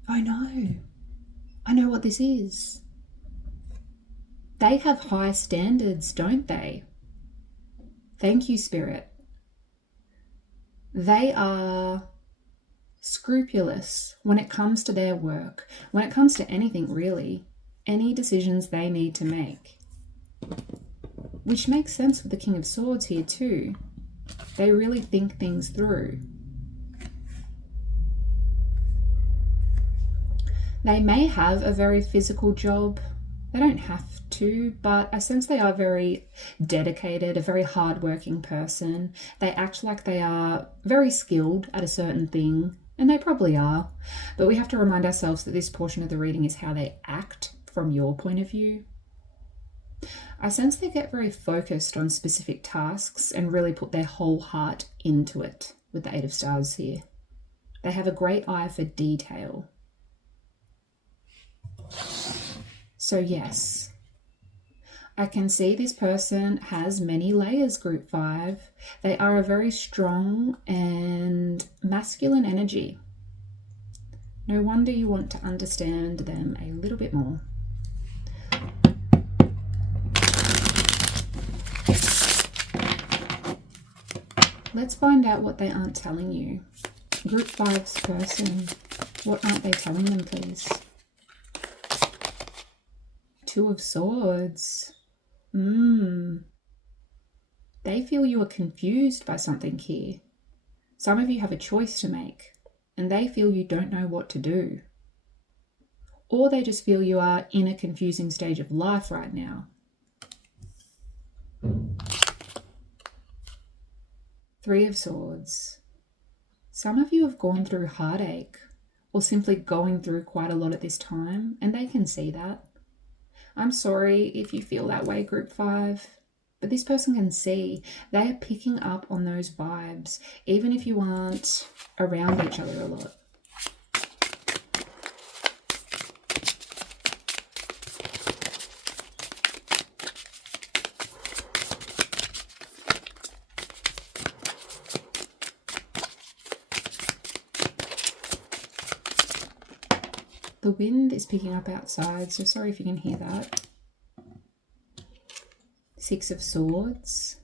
I know what this is. They have high standards, don't they? Thank you, Spirit. They are scrupulous when it comes to their work, when it comes to anything really, any decisions they need to make. Which makes sense with the King of Swords here too. They really think things through. They may have a very physical job. They don't have to, but I sense they are very dedicated, a very hardworking person. They act like they are very skilled at a certain thing, and they probably are. But we have to remind ourselves that this portion of the reading is how they act from your point of view. I sense they get very focused on specific tasks and really put their whole heart into it with the 8 of Stars here. They have a great eye for detail. So yes, I can see this person has many layers, Group 5. They are a very strong and masculine energy. No wonder you want to understand them a little bit more. Let's find out what they aren't telling you. Group 5's person, what aren't they telling them, please? 2 of Swords. They feel you are confused by something here. Some of you have a choice to make, and they feel you don't know what to do. Or they just feel you are in a confusing stage of life right now. 3 of Swords. Some of you have gone through heartache or simply going through quite a lot at this time, and they can see that. I'm sorry if you feel that way, Group 5, but this person can see. They are picking up on those vibes, even if you aren't around each other a lot. The wind is picking up outside, so sorry if you can hear that. Six of Swords.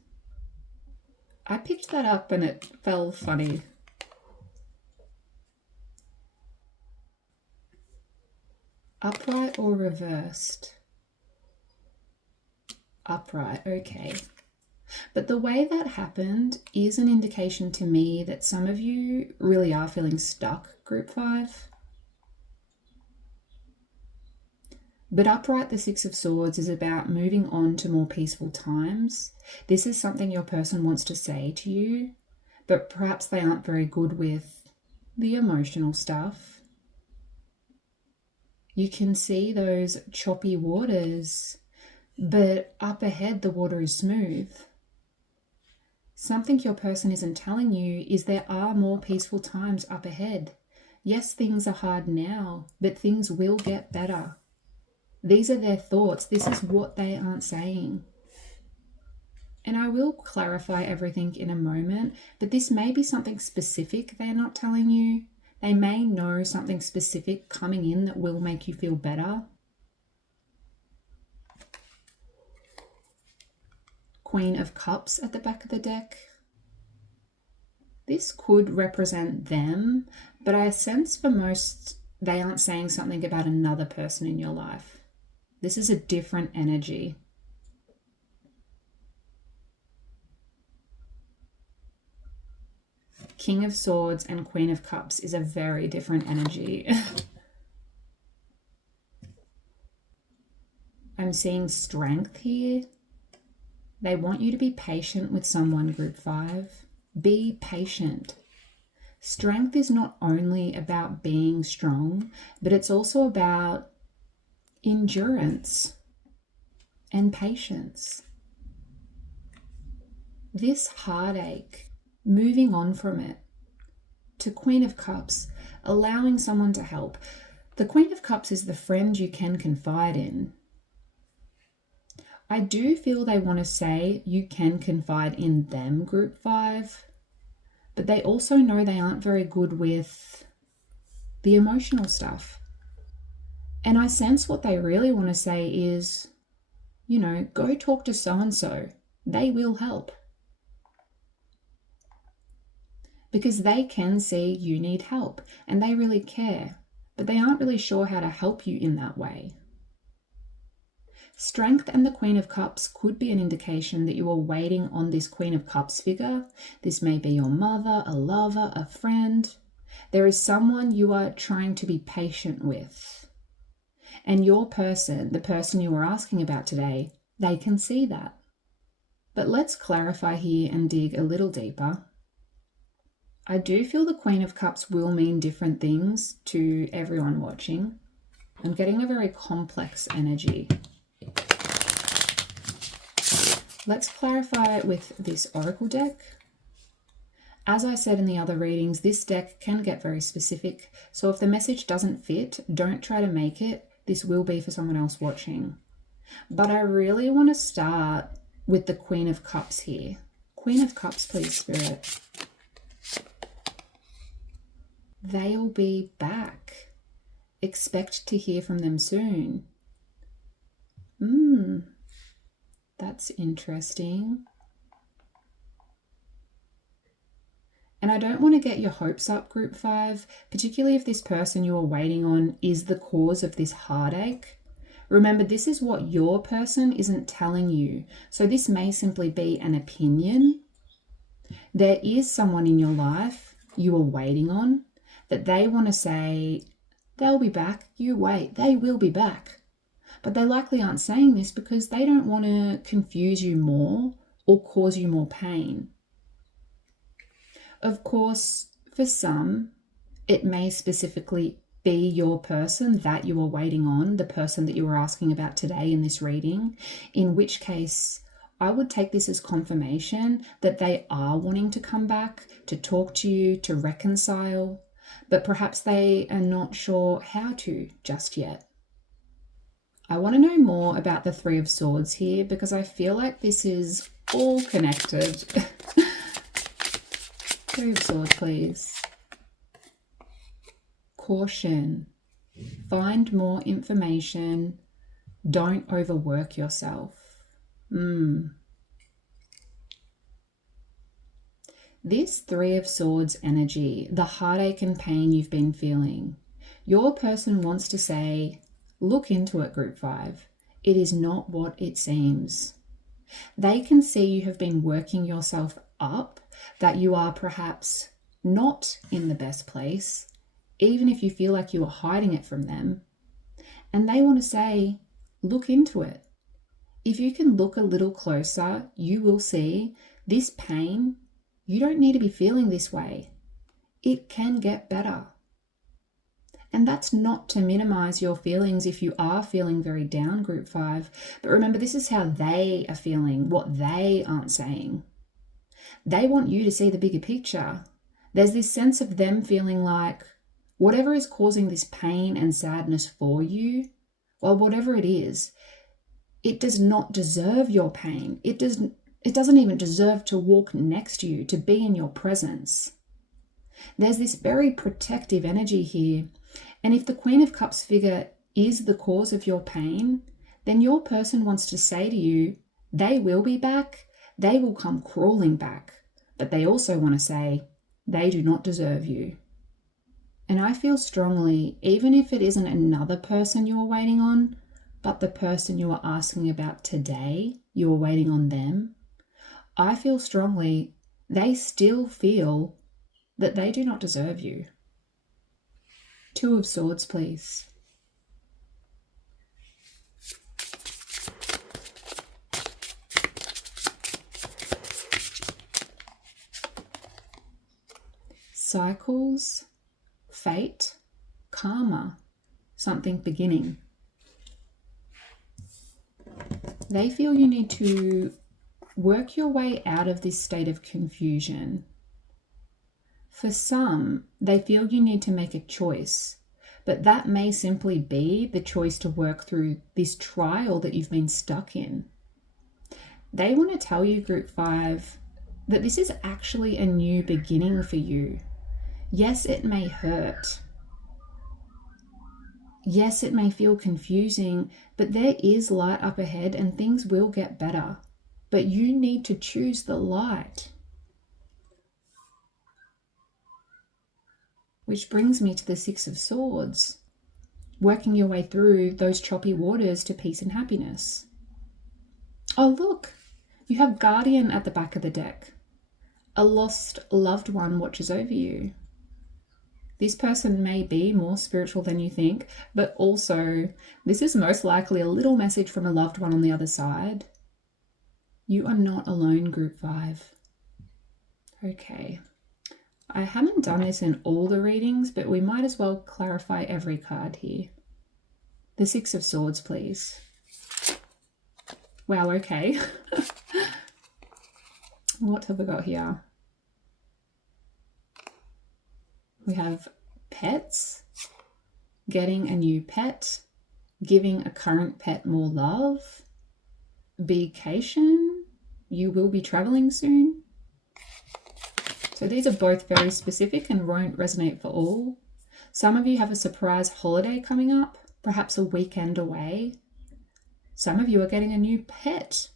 I picked that up and it fell funny. Upright or reversed? Upright, okay. But the way that happened is an indication to me that some of you really are feeling stuck, group 5. But upright, the Six of Swords, is about moving on to more peaceful times. This is something your person wants to say to you, but perhaps they aren't very good with the emotional stuff. You can see those choppy waters, but up ahead the water is smooth. Something your person isn't telling you is there are more peaceful times up ahead. Yes, things are hard now, but things will get better. These are their thoughts. This is what they aren't saying. And I will clarify everything in a moment, but this may be something specific they're not telling you. They may know something specific coming in that will make you feel better. Queen of Cups at the back of the deck. This could represent them, but I sense for most they aren't saying something about another person in your life. This is a different energy. King of Swords and Queen of Cups is a very different energy. I'm seeing strength here. They want you to be patient with someone, group 5. Be patient. Strength is not only about being strong, but it's also about endurance and patience. This heartache, moving on from it, to Queen of Cups, allowing someone to help. The Queen of Cups is the friend you can confide in. I do feel they want to say you can confide in them, group 5, but they also know they aren't very good with the emotional stuff. And I sense what they really want to say is, you know, go talk to so-and-so. They will help. Because they can see you need help and they really care, but they aren't really sure how to help you in that way. Strength and the Queen of Cups could be an indication that you are waiting on this Queen of Cups figure. This may be your mother, a lover, a friend. There is someone you are trying to be patient with. And your person, the person you were asking about today, they can see that. But let's clarify here and dig a little deeper. I do feel the Queen of Cups will mean different things to everyone watching. I'm getting a very complex energy. Let's clarify with this Oracle deck. As I said in the other readings, this deck can get very specific. So if the message doesn't fit, don't try to make it. This will be for someone else watching. But I really want to start with the Queen of Cups here. Queen of Cups, please, Spirit. They'll be back. Expect to hear from them soon. That's interesting. And I don't want to get your hopes up, group 5, particularly if this person you are waiting on is the cause of this heartache. Remember, this is what your person isn't telling you. So this may simply be an opinion. There is someone in your life you are waiting on that they want to say, they'll be back, you wait, they will be back. But they likely aren't saying this because they don't want to confuse you more or cause you more pain. Of course, for some, it may specifically be your person that you are waiting on, the person that you were asking about today in this reading, in which case I would take this as confirmation that they are wanting to come back, to talk to you, to reconcile, but perhaps they are not sure how to just yet. I want to know more about the Three of Swords here because I feel like this is all connected. Three of Swords, please. Caution. Find more information. Don't overwork yourself. This Three of Swords energy, the heartache and pain you've been feeling, your person wants to say, look into it, Group 5. It is not what it seems. They can see you have been working yourself up, that you are perhaps not in the best place, even if you feel like you are hiding it from them. And they want to say, look into it. If you can look a little closer, you will see this pain. You don't need to be feeling this way. It can get better. And that's not to minimize your feelings if you are feeling very down, Group 5. But remember, this is how they are feeling, what they aren't saying. They want you to see the bigger picture. There's this sense of them feeling like whatever is causing this pain and sadness for you, well, whatever it is, it does not deserve your pain. It doesn't even deserve to walk next to you, to be in your presence. There's this very protective energy here. And if the Queen of Cups figure is the cause of your pain, then your person wants to say to you, they will be back. They will come crawling back. But they also want to say, they do not deserve you. And I feel strongly, even if it isn't another person you are waiting on, but the person you are asking about today, you are waiting on them, I feel strongly they still feel that they do not deserve you. Two of Swords, please. Cycles, fate, karma, something beginning. They feel you need to work your way out of this state of confusion. For some, they feel you need to make a choice, but that may simply be the choice to work through this trial that you've been stuck in. They want to tell you, Group 5, that this is actually a new beginning for you. Yes, it may hurt. Yes, it may feel confusing, but there is light up ahead and things will get better. But you need to choose the light. Which brings me to the Six of Swords, working your way through those choppy waters to peace and happiness. Oh, look, you have Guardian at the back of the deck. A lost loved one watches over you. This person may be more spiritual than you think, but also this is most likely a little message from a loved one on the other side. You are not alone, Group 5. Okay. I haven't done this in all the readings, but we might as well clarify every card here. The Six of Swords, please. Wow, okay. What have we got here? We have pets, getting a new pet, giving a current pet more love, vacation, you will be traveling soon. So these are both very specific and won't resonate for all. Some of you have a surprise holiday coming up, perhaps a weekend away. Some of you are getting a new pet,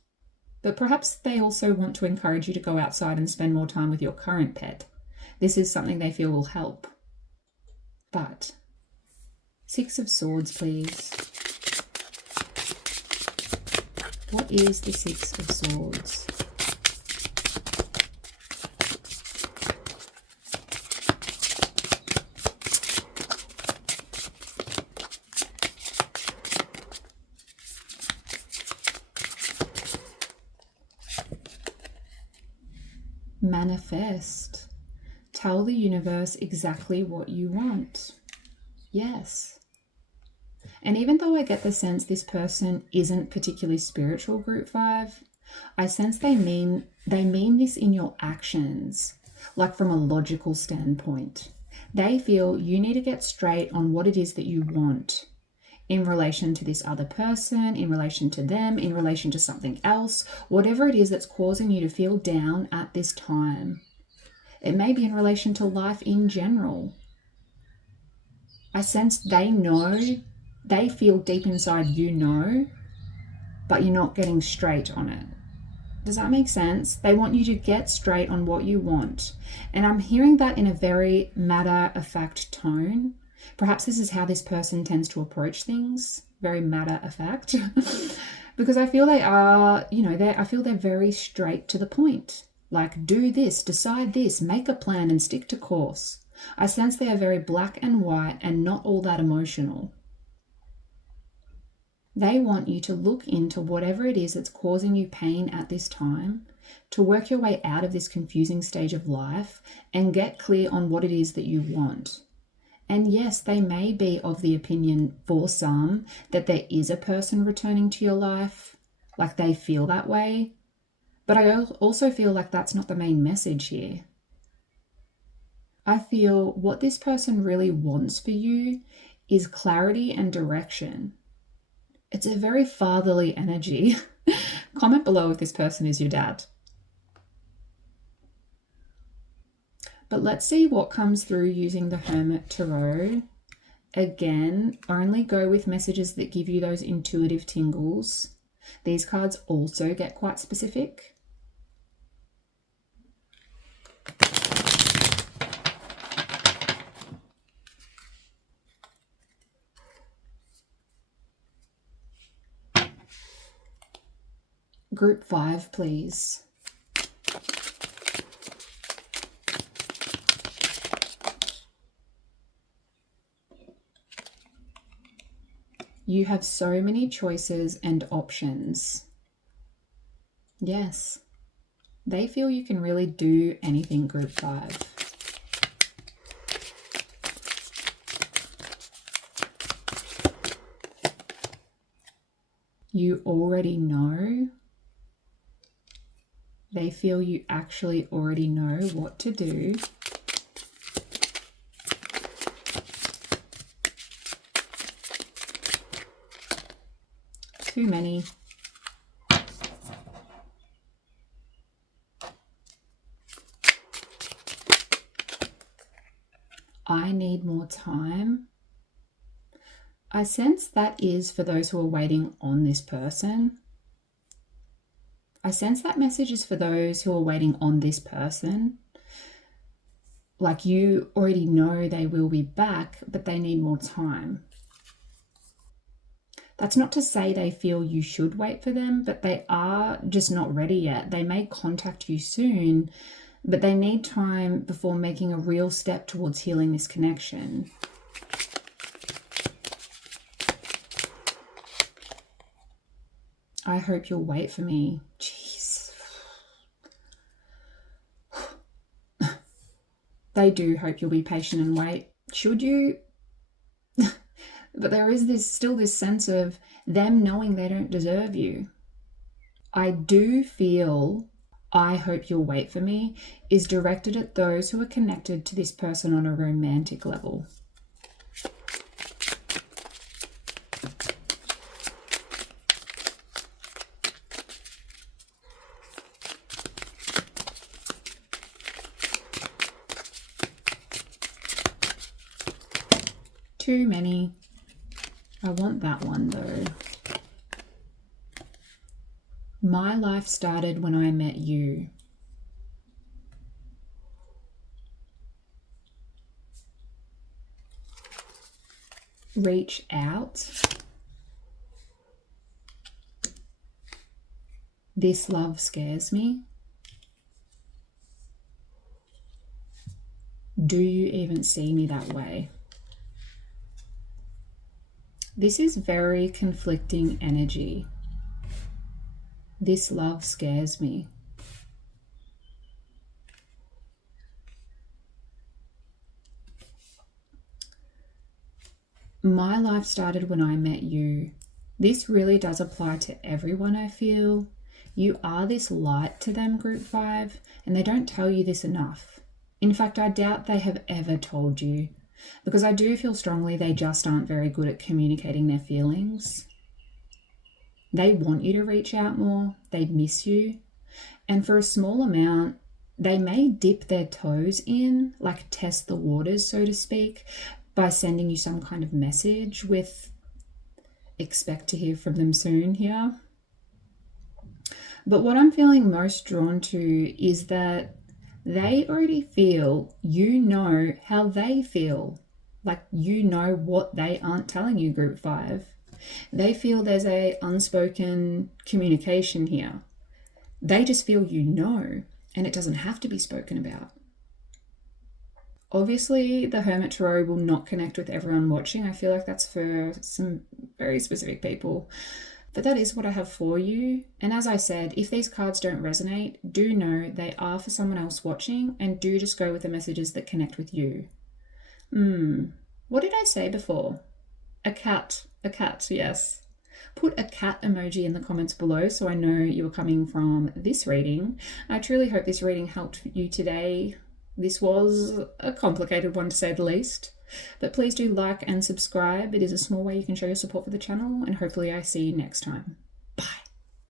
but perhaps they also want to encourage you to go outside and spend more time with your current pet. This is something they feel will help. But Six of Swords, please. What is the Six of Swords? Manifest. Tell the universe exactly what you want. Yes. And even though I get the sense this person isn't particularly spiritual, Group 5, I sense they mean this in your actions, like from a logical standpoint. They feel you need to get straight on what it is that you want in relation to this other person, in relation to them, in relation to something else, whatever it is that's causing you to feel down at this time. It may be in relation to life in general. I sense they know, they feel deep inside you know, but you're not getting straight on it. Does that make sense? They want you to get straight on what you want. And I'm hearing that in a very matter-of-fact tone. Perhaps this is how this person tends to approach things, very matter-of-fact. Because I feel they are, I feel they're very straight to the point. Like, do this, decide this, make a plan and stick to course. I sense they are very black and white and not all that emotional. They want you to look into whatever it is that's causing you pain at this time, to work your way out of this confusing stage of life and get clear on what it is that you want. And yes, they may be of the opinion for some that there is a person returning to your life, like they feel that way. But I also feel like that's not the main message here. I feel what this person really wants for you is clarity and direction. It's a very fatherly energy. Comment below if this person is your dad. But let's see what comes through using the Hermit Tarot. Again, only go with messages that give you those intuitive tingles. These cards also get quite specific. Group 5, please. You have so many choices and options. Yes, they feel you can really do anything, Group 5. You already know. They feel you actually already know what to do. Too many. I need more time. I sense that is for those who are waiting on this person. I sense that message is for those who are waiting on this person. Like, you already know they will be back, but they need more time. That's not to say they feel you should wait for them, but they are just not ready yet. They may contact you soon, but they need time before making a real step towards healing this connection. I hope you'll wait for me. Jeez. They do hope you'll be patient and wait. Should you? But there is still this sense of them knowing they don't deserve you. I do feel I hope you'll wait for me is directed at those who are connected to this person on a romantic level. Too many. I want that one though. My life started when I met you. Reach out. This love scares me. Do you even see me that way? This is very conflicting energy. This love scares me. My life started when I met you. This really does apply to everyone, I feel. You are this light to them, Group 5, and they don't tell you this enough. In fact, I doubt they have ever told you, because I do feel strongly they just aren't very good at communicating their feelings. They want you to reach out more, they miss you, and for a small amount, they may dip their toes in, like test the waters, so to speak, by sending you some kind of message with expect to hear from them soon here. But what I'm feeling most drawn to is that they already feel you know how they feel. Like you know what they aren't telling you, group 5. They feel there's a unspoken communication here. They just feel you know, and it doesn't have to be spoken about. Obviously, the Hermit Tarot will not connect with everyone watching. I feel like that's for some very specific people. But that is what I have for you. And as I said, if these cards don't resonate, do know they are for someone else watching, and do just go with the messages that connect with you. What did I say before? A cat, yes. Put a cat emoji in the comments below so I know you're coming from this reading. I truly hope this reading helped you today. This was a complicated one to say the least. But please do like and subscribe. It is a small way you can show your support for the channel, and hopefully I see you next time.